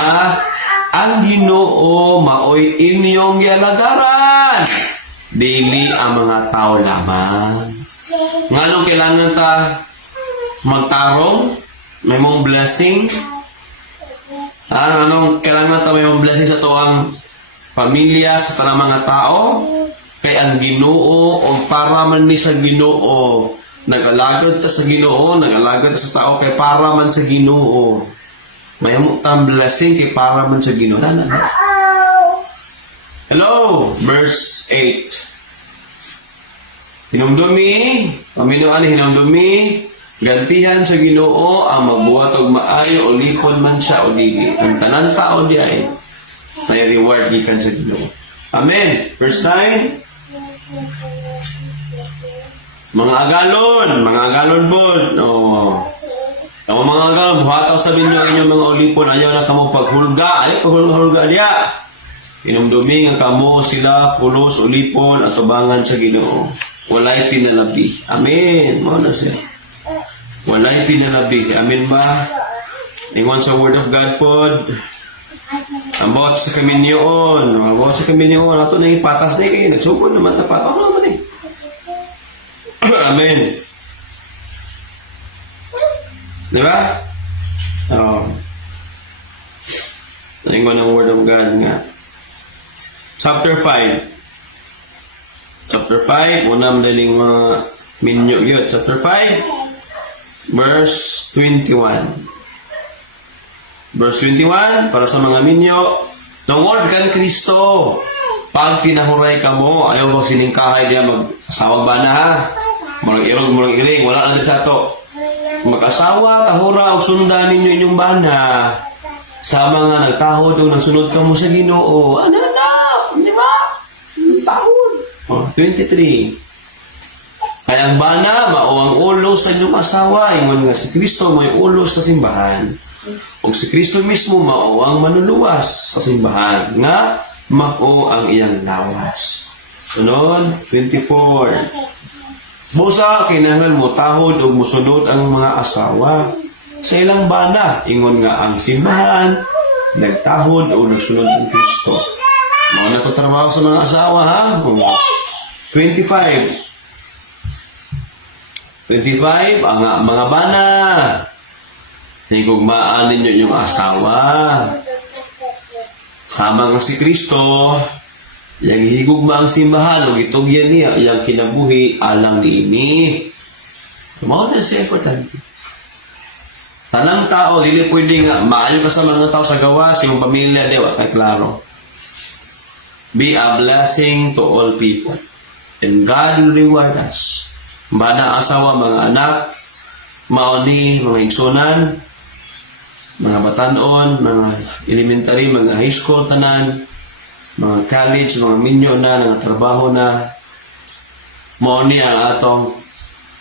ang Ginoo maoy inyong gialagaran, dili ang mga tao lamang. Nganong kailangan ta magtarong, may mong blessing? Anong kailangan ta may mong blessing sa tuwang pamilya, sa tanang mga tao? Kay ang Ginoo o para man ni sa Ginoo, nag-alagad ta sa Ginoo, nag-alagad ta sa tao kay para man sa Ginoo. May amutang blessing kay para man sa Ginoo. Hello, verse 8. Hinumdumi, paminaw ani hinumdumi, gantihan sa Ginoo ang magbuhat og maayo o lipon man siya o dili. Ang tanan tao di ay may reward gikan sa Ginoo. Amen. Verse 9. Mga agalon po. Ang mga agalon, buhataw sabihin nyo inyong mga ulipon, ayaw na kamo paghulga. Ayaw paghulga niya. Inumdumi nga kamo sila, pulos, ulipon, at tubangan sa Ginoo. Walay pinalabi. Amen. Muna siya. Walay pinalabi. Amen ba? Ingon sa Word of God po. Ang bawat sa kaminyoon. Ato na ipatas na kayo. Nagsugod naman tapat. Ako naman eh. Amen. Diba? Ingon ang Word of God nga. Chapter 5. Una madaling mga minyo yun. Chapter 5, verse 21. Verse 21, para sa mga minyo, tungod kan Kristo, pag tinahuray ka mo, ayaw mo siningkahay diya mag-asawag ba na ha? Murang irong, murang iring, wala na din sa to. Mag-asawa, tahura, o sundan ninyo inyong bana. Sa mga nagtahod o nagsunod ka mo sa Ginoo. Ano na? Di ba? Tahod. 23. Kaya ang bana, mao ang ulos sa inyong asawa. Ingon nga si Kristo, may ulos sa simbahan. O si Kristo mismo, mao ang manuluwas sa simbahan. Nga, mao ang iyang lawas. Sunod, 24. Busa, kinahanglan mo tahod o musunod ang mga asawa. Sa ilang bana, ingon nga ang simbahan, nagtahod o nagsunod ang Kristo. Mao na ito trabaho sa mga asawa, ha? 25, ang mga bana. Higugmaan ninyo yung asawa. Sama nga si Kristo, yang higugma ang simbahan, o itugyan niya, yang kinabuhi, alang niini. Mao na siya importante. Tanang tao, dili pwede nga, maayo ka sa mga tao sa gawas, yung pamilya, di ba? Kaya klaro. Be a blessing to all people. And God will reward us. Bana asawa, mga anak, maoni, mga igsunan, mga batanon, mga elementary, mga high school tanan, mga college, mga minyo na, mga trabaho na, maoni ang atong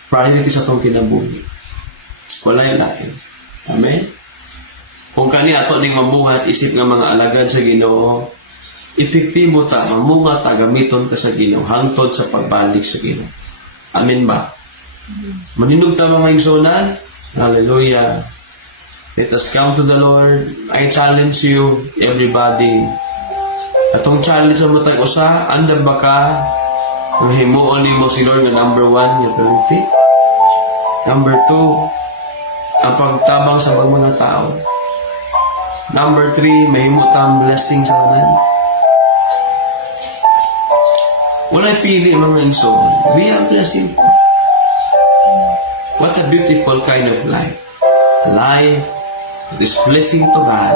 priority sa atong kinabuhi. Wala yung lain. Amen? Kung kani ato ding mamuhat isip nga mga alagad sa Ginoo, epektibo ta, mamunga ta, gamiton ka sa Ginoo, hangtod sa pagbalik sa Ginoo. Amen ba? Manindog ta mga igsunan? Hallelujah. Let us come to the Lord. I challenge you, everybody. Atong challenge sa matag usa, andam ba ka? Ang himuon ni mo si Lord na number 1, yung priority. Number 2, ang pagtabang sa mga tao. Number 3, mahimutang blessing sa kanan. Wala'y pili mga igsoon. Be a blessing. What a beautiful kind of life. A life that is blessing to God.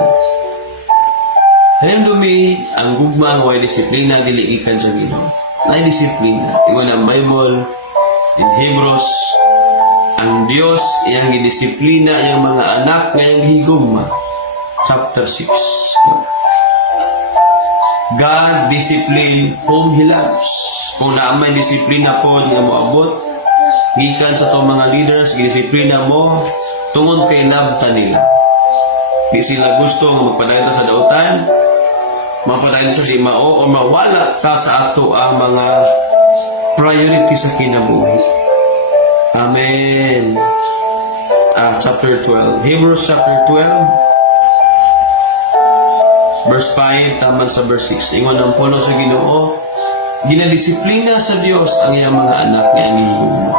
Halim dumi, ang gugma ang way disiplina, diliikan sa Ginoo. May disiplina. Ingon ang Bible, in Hebrews, ang Diyos, iyang gidisiplina, iyang mga anak, ngayang higugma. Chapter 6. God discipline whom He loves. Kung naamay disiplina po, hindi na moabot, gikan sa itong mga leaders, disiplina mo, tungod kay love ta nila. Di sila gusto magpadayon sa dautan, mapadayon sa di mao, o mawala ta sa ato ang mga priority sa kinabuhi. Amen. Chapter 12. Hebrews chapter 12, verse 5, taman sa verse 6. Ingon ang puno sa Ginoo, ginadisiplina sa Dios ang iyang mga anak nga angihigugma mo.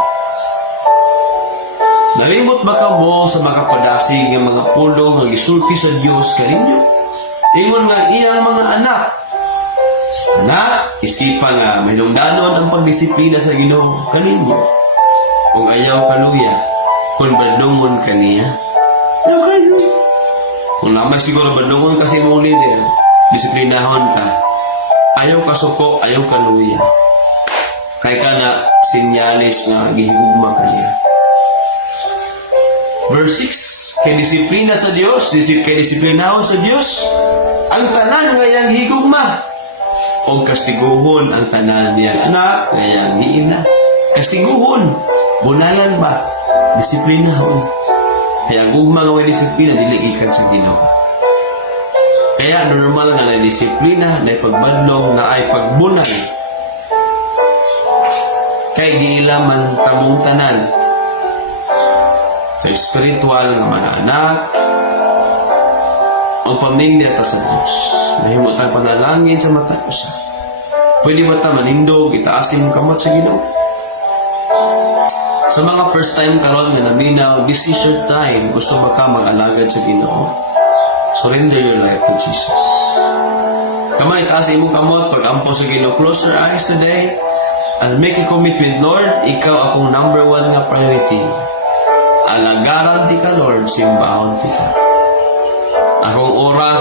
Nalimot ba ka mo sa makapadasig ng mga pulong nga gisulti sa Dios kaninyo? Ingon nga iyang mga anak. Anak, isipan nga mahinungdanon ang pagdisiplina sa Ginoo kaninyo. Kung ayaw kaluya, kung badungon kaniya, ayaw kayo. Kung naman siguro badungon kasi mong leader, disiplinahon ka. Ayaw ka suko, ayaw ka luya. Kaya ka na sinyalis na gihigugma ka niya. Verse 6, kay disiplina sa Diyos, kay disiplinahon sa Diyos, ang tanan ngayang higugma. O kastiguhon ang tanan niya anak, ngayang hiina. Kastiguhon, bunalan ba? Disiplinahon. Kaya gugma nga may disiplina, diliikan sa Ginoo. Kaya normal nga na disiplina, na pagbadlong, na ay pagbunay. Kay giilaman tamong tanan. Sa spiritual nga mga anak, ang pamilya ta sa Diyos. Mahimot ang panalangin sa mata usa. Pwede ba ta manindog, itaasin kamot sa Ginoo? Sa mga first time karon nga naminaw, this is your time. Gusto ba ka mag-alagad sa Ginoo? Surrender your life to Jesus. Kamay, itaasin mo kamot, pag-ampo sa Ginoo. Close your eyes today and make a commitment, Lord, ikaw akong number 1 nga priority. Alagaran ti ka, Lord, simbahon ti ka. Akong oras,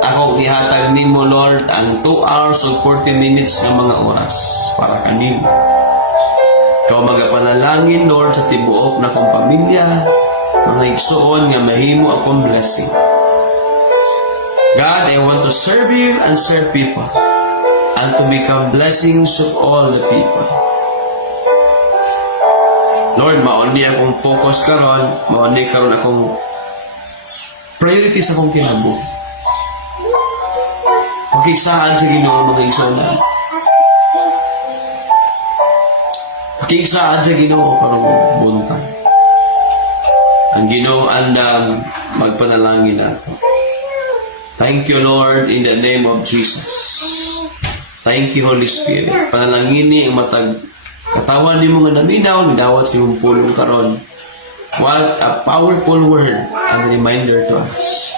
akong ihatag nimo, Lord, ang 2 hours o 40 minutes na mga oras para kanimo. Ikaw magapanalangin, Lord, sa tibuok na kong pamilya, mga igsoon nga mahimo akong blessing. God, I want to serve you and serve people and to become blessings of all the people. Lord, mauni akong focus karon, mauni karon akong priority sa akong kinabuhi. Pakiksahan sa Ginoo mga igsoon. Pakiksahan sa Ginoo karong buntag. Ang Ginoo andam magpanalangin nato. Thank you, Lord, in the name of Jesus. Thank you, Holy Spirit. Panalangini ang matag katawan ni mga naminaw, nidawat si mong pulong karon. What a powerful word and reminder to us.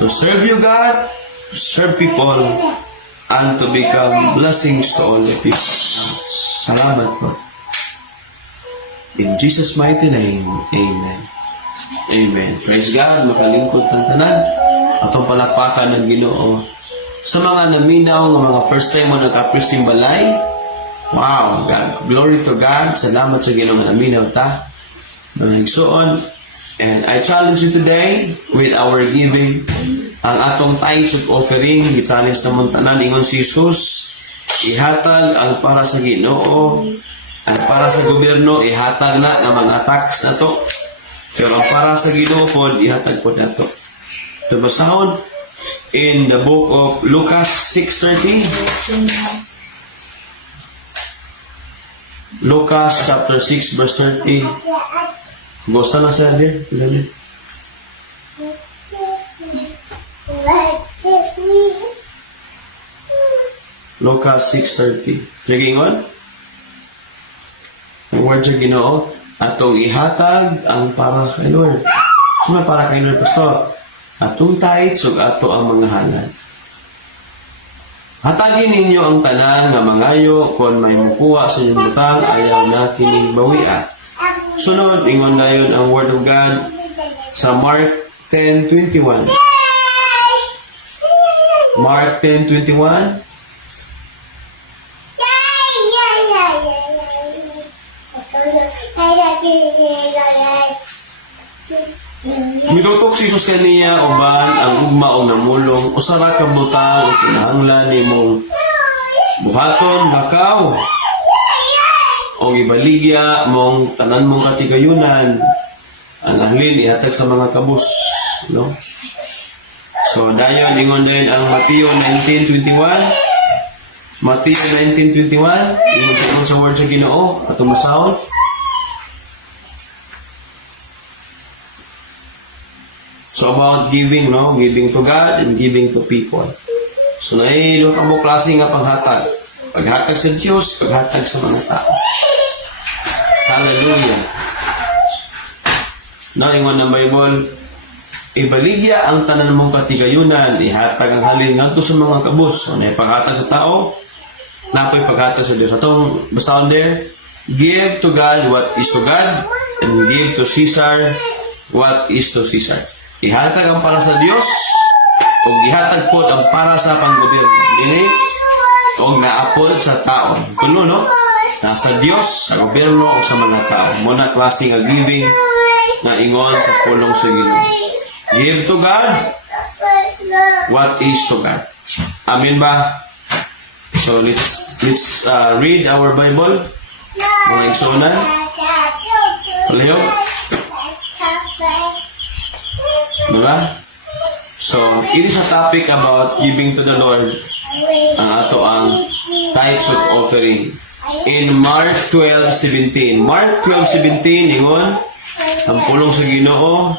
To serve you, God, to serve people, and to become blessings to all the people. Salamat, Lord. In Jesus' mighty name, Amen. Amen. Praise God, makalingkod ng tanan. Atong palakpakan ng Ginoo. Sa mga naminaw, ng mga first time mo nag-appreciate balay, Wow, God, glory to God. Salamat sa Ginoo nga naminaw ta. Mga igsoon. And I challenge you today with our giving. Ang atong tithes ug offering, gi-challenge namon tanan ingon si Jesus, ihatag ang para sa Ginoo, ang para sa gobyerno ihatag na nga mga tax na to. Pero ang para sa Ginoo pod ihatag pod nato. Ito basahon in the book of Lucas 6:30. Lucas chapter 6 verse 30. Gosa na siya there. Lucas 6:30. Sige ingon. Ang word sa Ginoo, atong ihatag ang para kay Lord. Sino para kay Lord, Pastor? Atong tithes ug ato ang mga halal. Hatagin ninyo ang tanan nga mangayo kon may mukuha sa inyong butang ayaw na kining bawia. Sunod, ingon dayon ang word of God sa Mark 10:21. Mark 10:21. Midutok si Jesus kaniya uban ang ugma o namulong usara ka butang o kinahanglan nimong buhaton lakaw o ibaligya mong tanan mong katigayunan ang ahlin ihatag sa mga kabus, no? So dayon ingon dayon ang Mateo 19:21. Mateo 19:21 ingon sa word sa Ginoo atong masahon. So about giving, no? Giving to God and giving to people. So nailo ka mo klase nga paghatag. Paghatag sa Diyos, paghatag sa mga tao. Hallelujah. No, ingon ng Bible, ibaligya ang tanan mong katigayunan, ihatag ang halin ngadto sa mga kabus. So na paghatag sa tao, napoy paghatag sa Diyos. Atong basahon there, give to God what is to God, and give to Caesar what is to Caesar. Ihatag ang para sa Diyos o ihatag po ang para sa panggobyerno. Meaning, o naapod sa tao. Tulo, no? Nasa Diyos, sa gobyerno o sa mga tao. Muna klase nga giving na ingon sa pulong sa Ginoo. Give to God what is to God. Amen ba? So let's read our Bible. Mga igsunan. Palihog. Diba? So, it is a topic about giving to the Lord ang ato ang tithes of offering. In Mark 12:17. Mark 12:17, ingon, ang pulong sa Ginoo.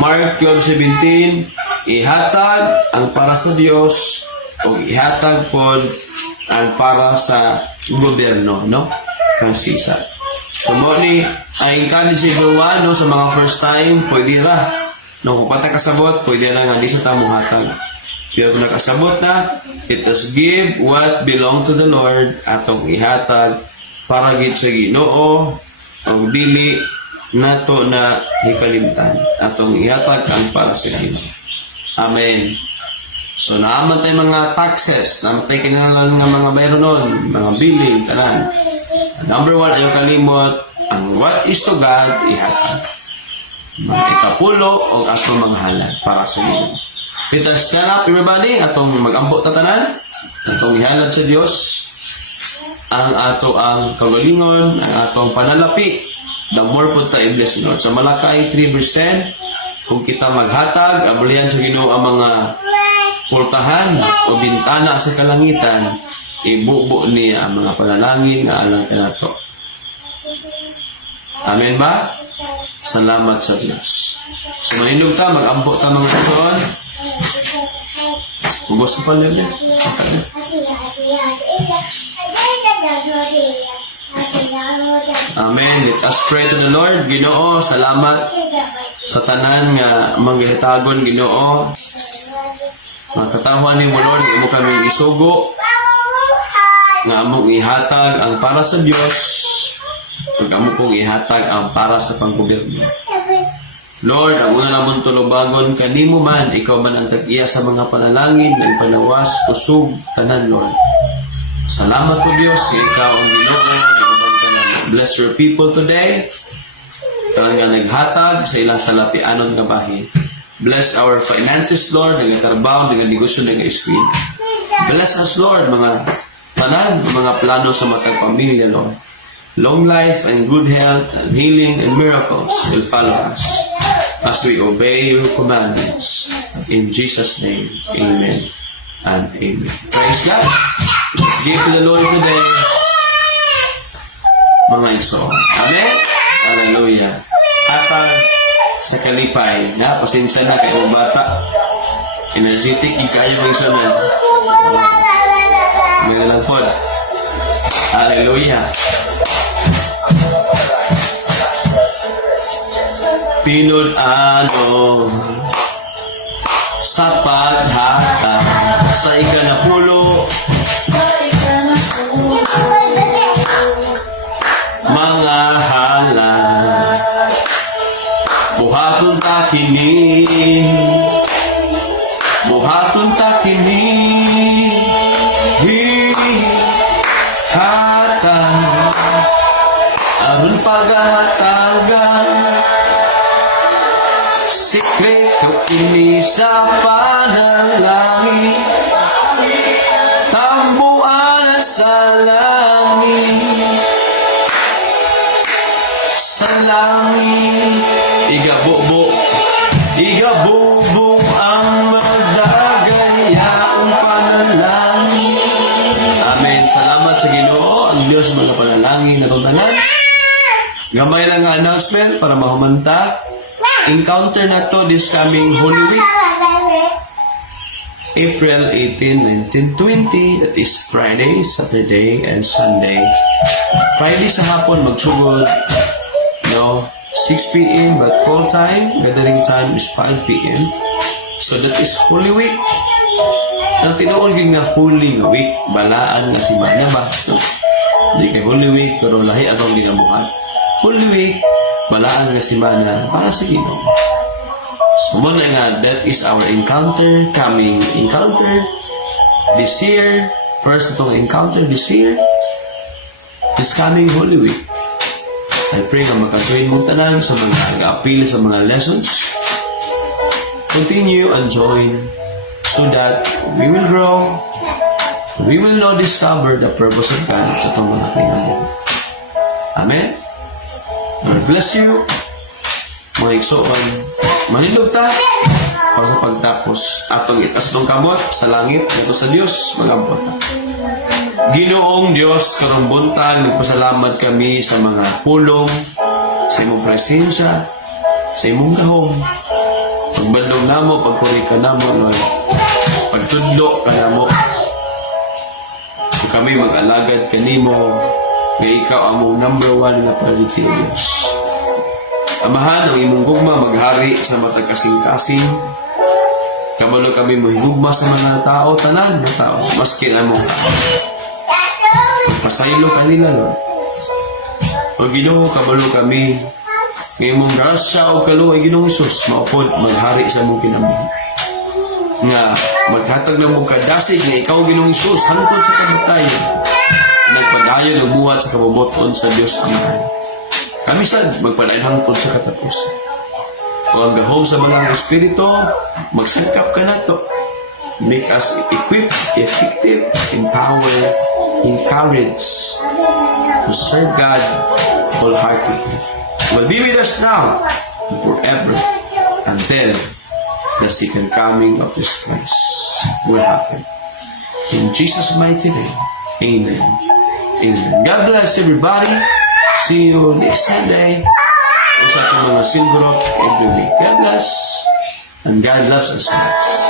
Mark 12:17, ihatag ang para sa Dios o ihatag pod ang para sa gobyerno, no? Kang Caesar. So, mo ni, I encourage everyone, no, sa mga first time, pwede ra. No, kung pata kasabot, pwede ra nga, di sa tamong hatag. Pero kung nakasabot na, it is give what belong to the Lord, atong ihatag, para gid sa Ginoo, o dili nato na hikalimtan. Atong ihatag ang para sa Ginoo. Amen. So, naaman tayo mga taxes, naaman tayo kinalang nga mga bayron nun, mga billing, tanan. Number 1, ayaw kalimot, ang what is to God, ihatag. Mga ikapulo o ato mga halal para sa Ginoo. Let us stand up, everybody, atong mag-ampo tatanan, atong ihalad sa Diyos, ang ato ang kagalingon, ang atong panalapi, the more po tayo bless, Lord. Sa Malakay 3 verse 10, kung kita maghatag, abulihan sa Ginoo ang mga pultahan o bintana sa kalangitan, ibubo niya ang mga panalangin na alang kanato. Amen ba? Salamat sa Diyos. So mahinog ta, mag-ampo ta mga kason. Ubos ko pa niya. Amen. Let us pray to the Lord. Ginoo, salamat sa tanan nga manghitagon, Ginoo. Makatawan ni mo, Lord, imo kami isugo nga among ihatag ang para sa Diyos ug amo kong ihatag ang para sa panggobyerno. Lord, ang una namon tulubagon kanimo man, ikaw man ang tag-iya sa mga panalangin, ng panawas, kusog, tanan, Lord. Salamat po Diyos, sa ikaw ang Ginoo, nagubang tanan. Bless your people today. Ikaw nga naghatag sa ilang salapianon nga bahin. Bless our finances, Lord, nagatrabaho, naganegosyo, nag-screen. Bless us, Lord, mga tanan, mga plano sa matang pamilya, Lord. Long life and good health and healing and miracles will follow us as we obey your commandments. In Jesus' name, amen and amen. Praise God. Let's give to the Lord today. Mga igsoon. Amen. Hallelujah. Hatag sa kalipay. Na, pasensya na kayo mga bata. Energetic, ikayo mga igsoon na. Mga lang po. Hallelujah. Pinud-ano sa paghatag sa ikanapulo mga halal buhaton ta kini hatag abon paghahatagan sikreto ini sa panalangin tambuan sa langit igabubo ang magdagayaong panalangin. Amen. Salamat sa Ginoo ang Diyos mga panalangin na tanan. Gamay lang nga announcement para mahumanta. Encounter na to this coming Holy Week, April 18, 19, 20. That is Friday, Saturday, and Sunday. Friday sa hapon magsugod, 6 p.m. but call time, gathering time is 5 p.m. So that is Holy Week. Ang tinuod nga Holy Week, balaan na si Manya ba? Hindi kay Holy Week, pero lahi atong ginabuhat. Holy Week, balaan nga si Mana para sa Ginoo. So muna nga, that is our coming encounter this year. First itong encounter this year, this coming Holy Week. I pray na makajoin mong tanan sa mga nag-appeal sa mga lessons. Continue and join so that we will grow, we will now discover the purpose of God sa itong mga kinabuhi. Amen? God bless you. Mga igsoon, manilog ta para sa pagtapos. Atong itas ng kamot sa langit, ito sa Diyos, magampot ta. Ginoong Diyos, karong buntag, nagpasalamat kami sa mga pulong, sa imong presensya, sa imong gahom. Pagbandong namo, pagkuri ka namo, Lord. Pagtudlo ka namo. Kung kami mag-alagad kanimo, na ikaw ang mong number 1 na priority, Diyos. Amahan ang imong gugma, maghari sa matag kasing-kasing. Kabalo kami mahigugma sa mga tao, tanan na tao, maski na mong pasaylo kanila, Lord. O Ginoo, kabalo kami ngayon mong grasya o kaluwa, Ginoong Isus, maupod, maghari sa mong kinabuhi. Nga, maghatag na mong kadasig nga ikaw, Ginoong Isus, hangtod sa kamatayan. Nagpadayon ang buhat sa kabubuton sa Diyos Amahan. Kami sad, magpadayon hangtod sa katapusan. O ang gahom sa mga espiritu, magsangkap ka na to. Make us equipped, effective, empowered, encouraged to serve God wholeheartedly. Will be with us now and forever until the second coming of this Christ will happen. In Jesus' mighty name, amen. Amen. God bless everybody. See you next Sunday. Sa ating mga silver every week. God bless and God loves us much.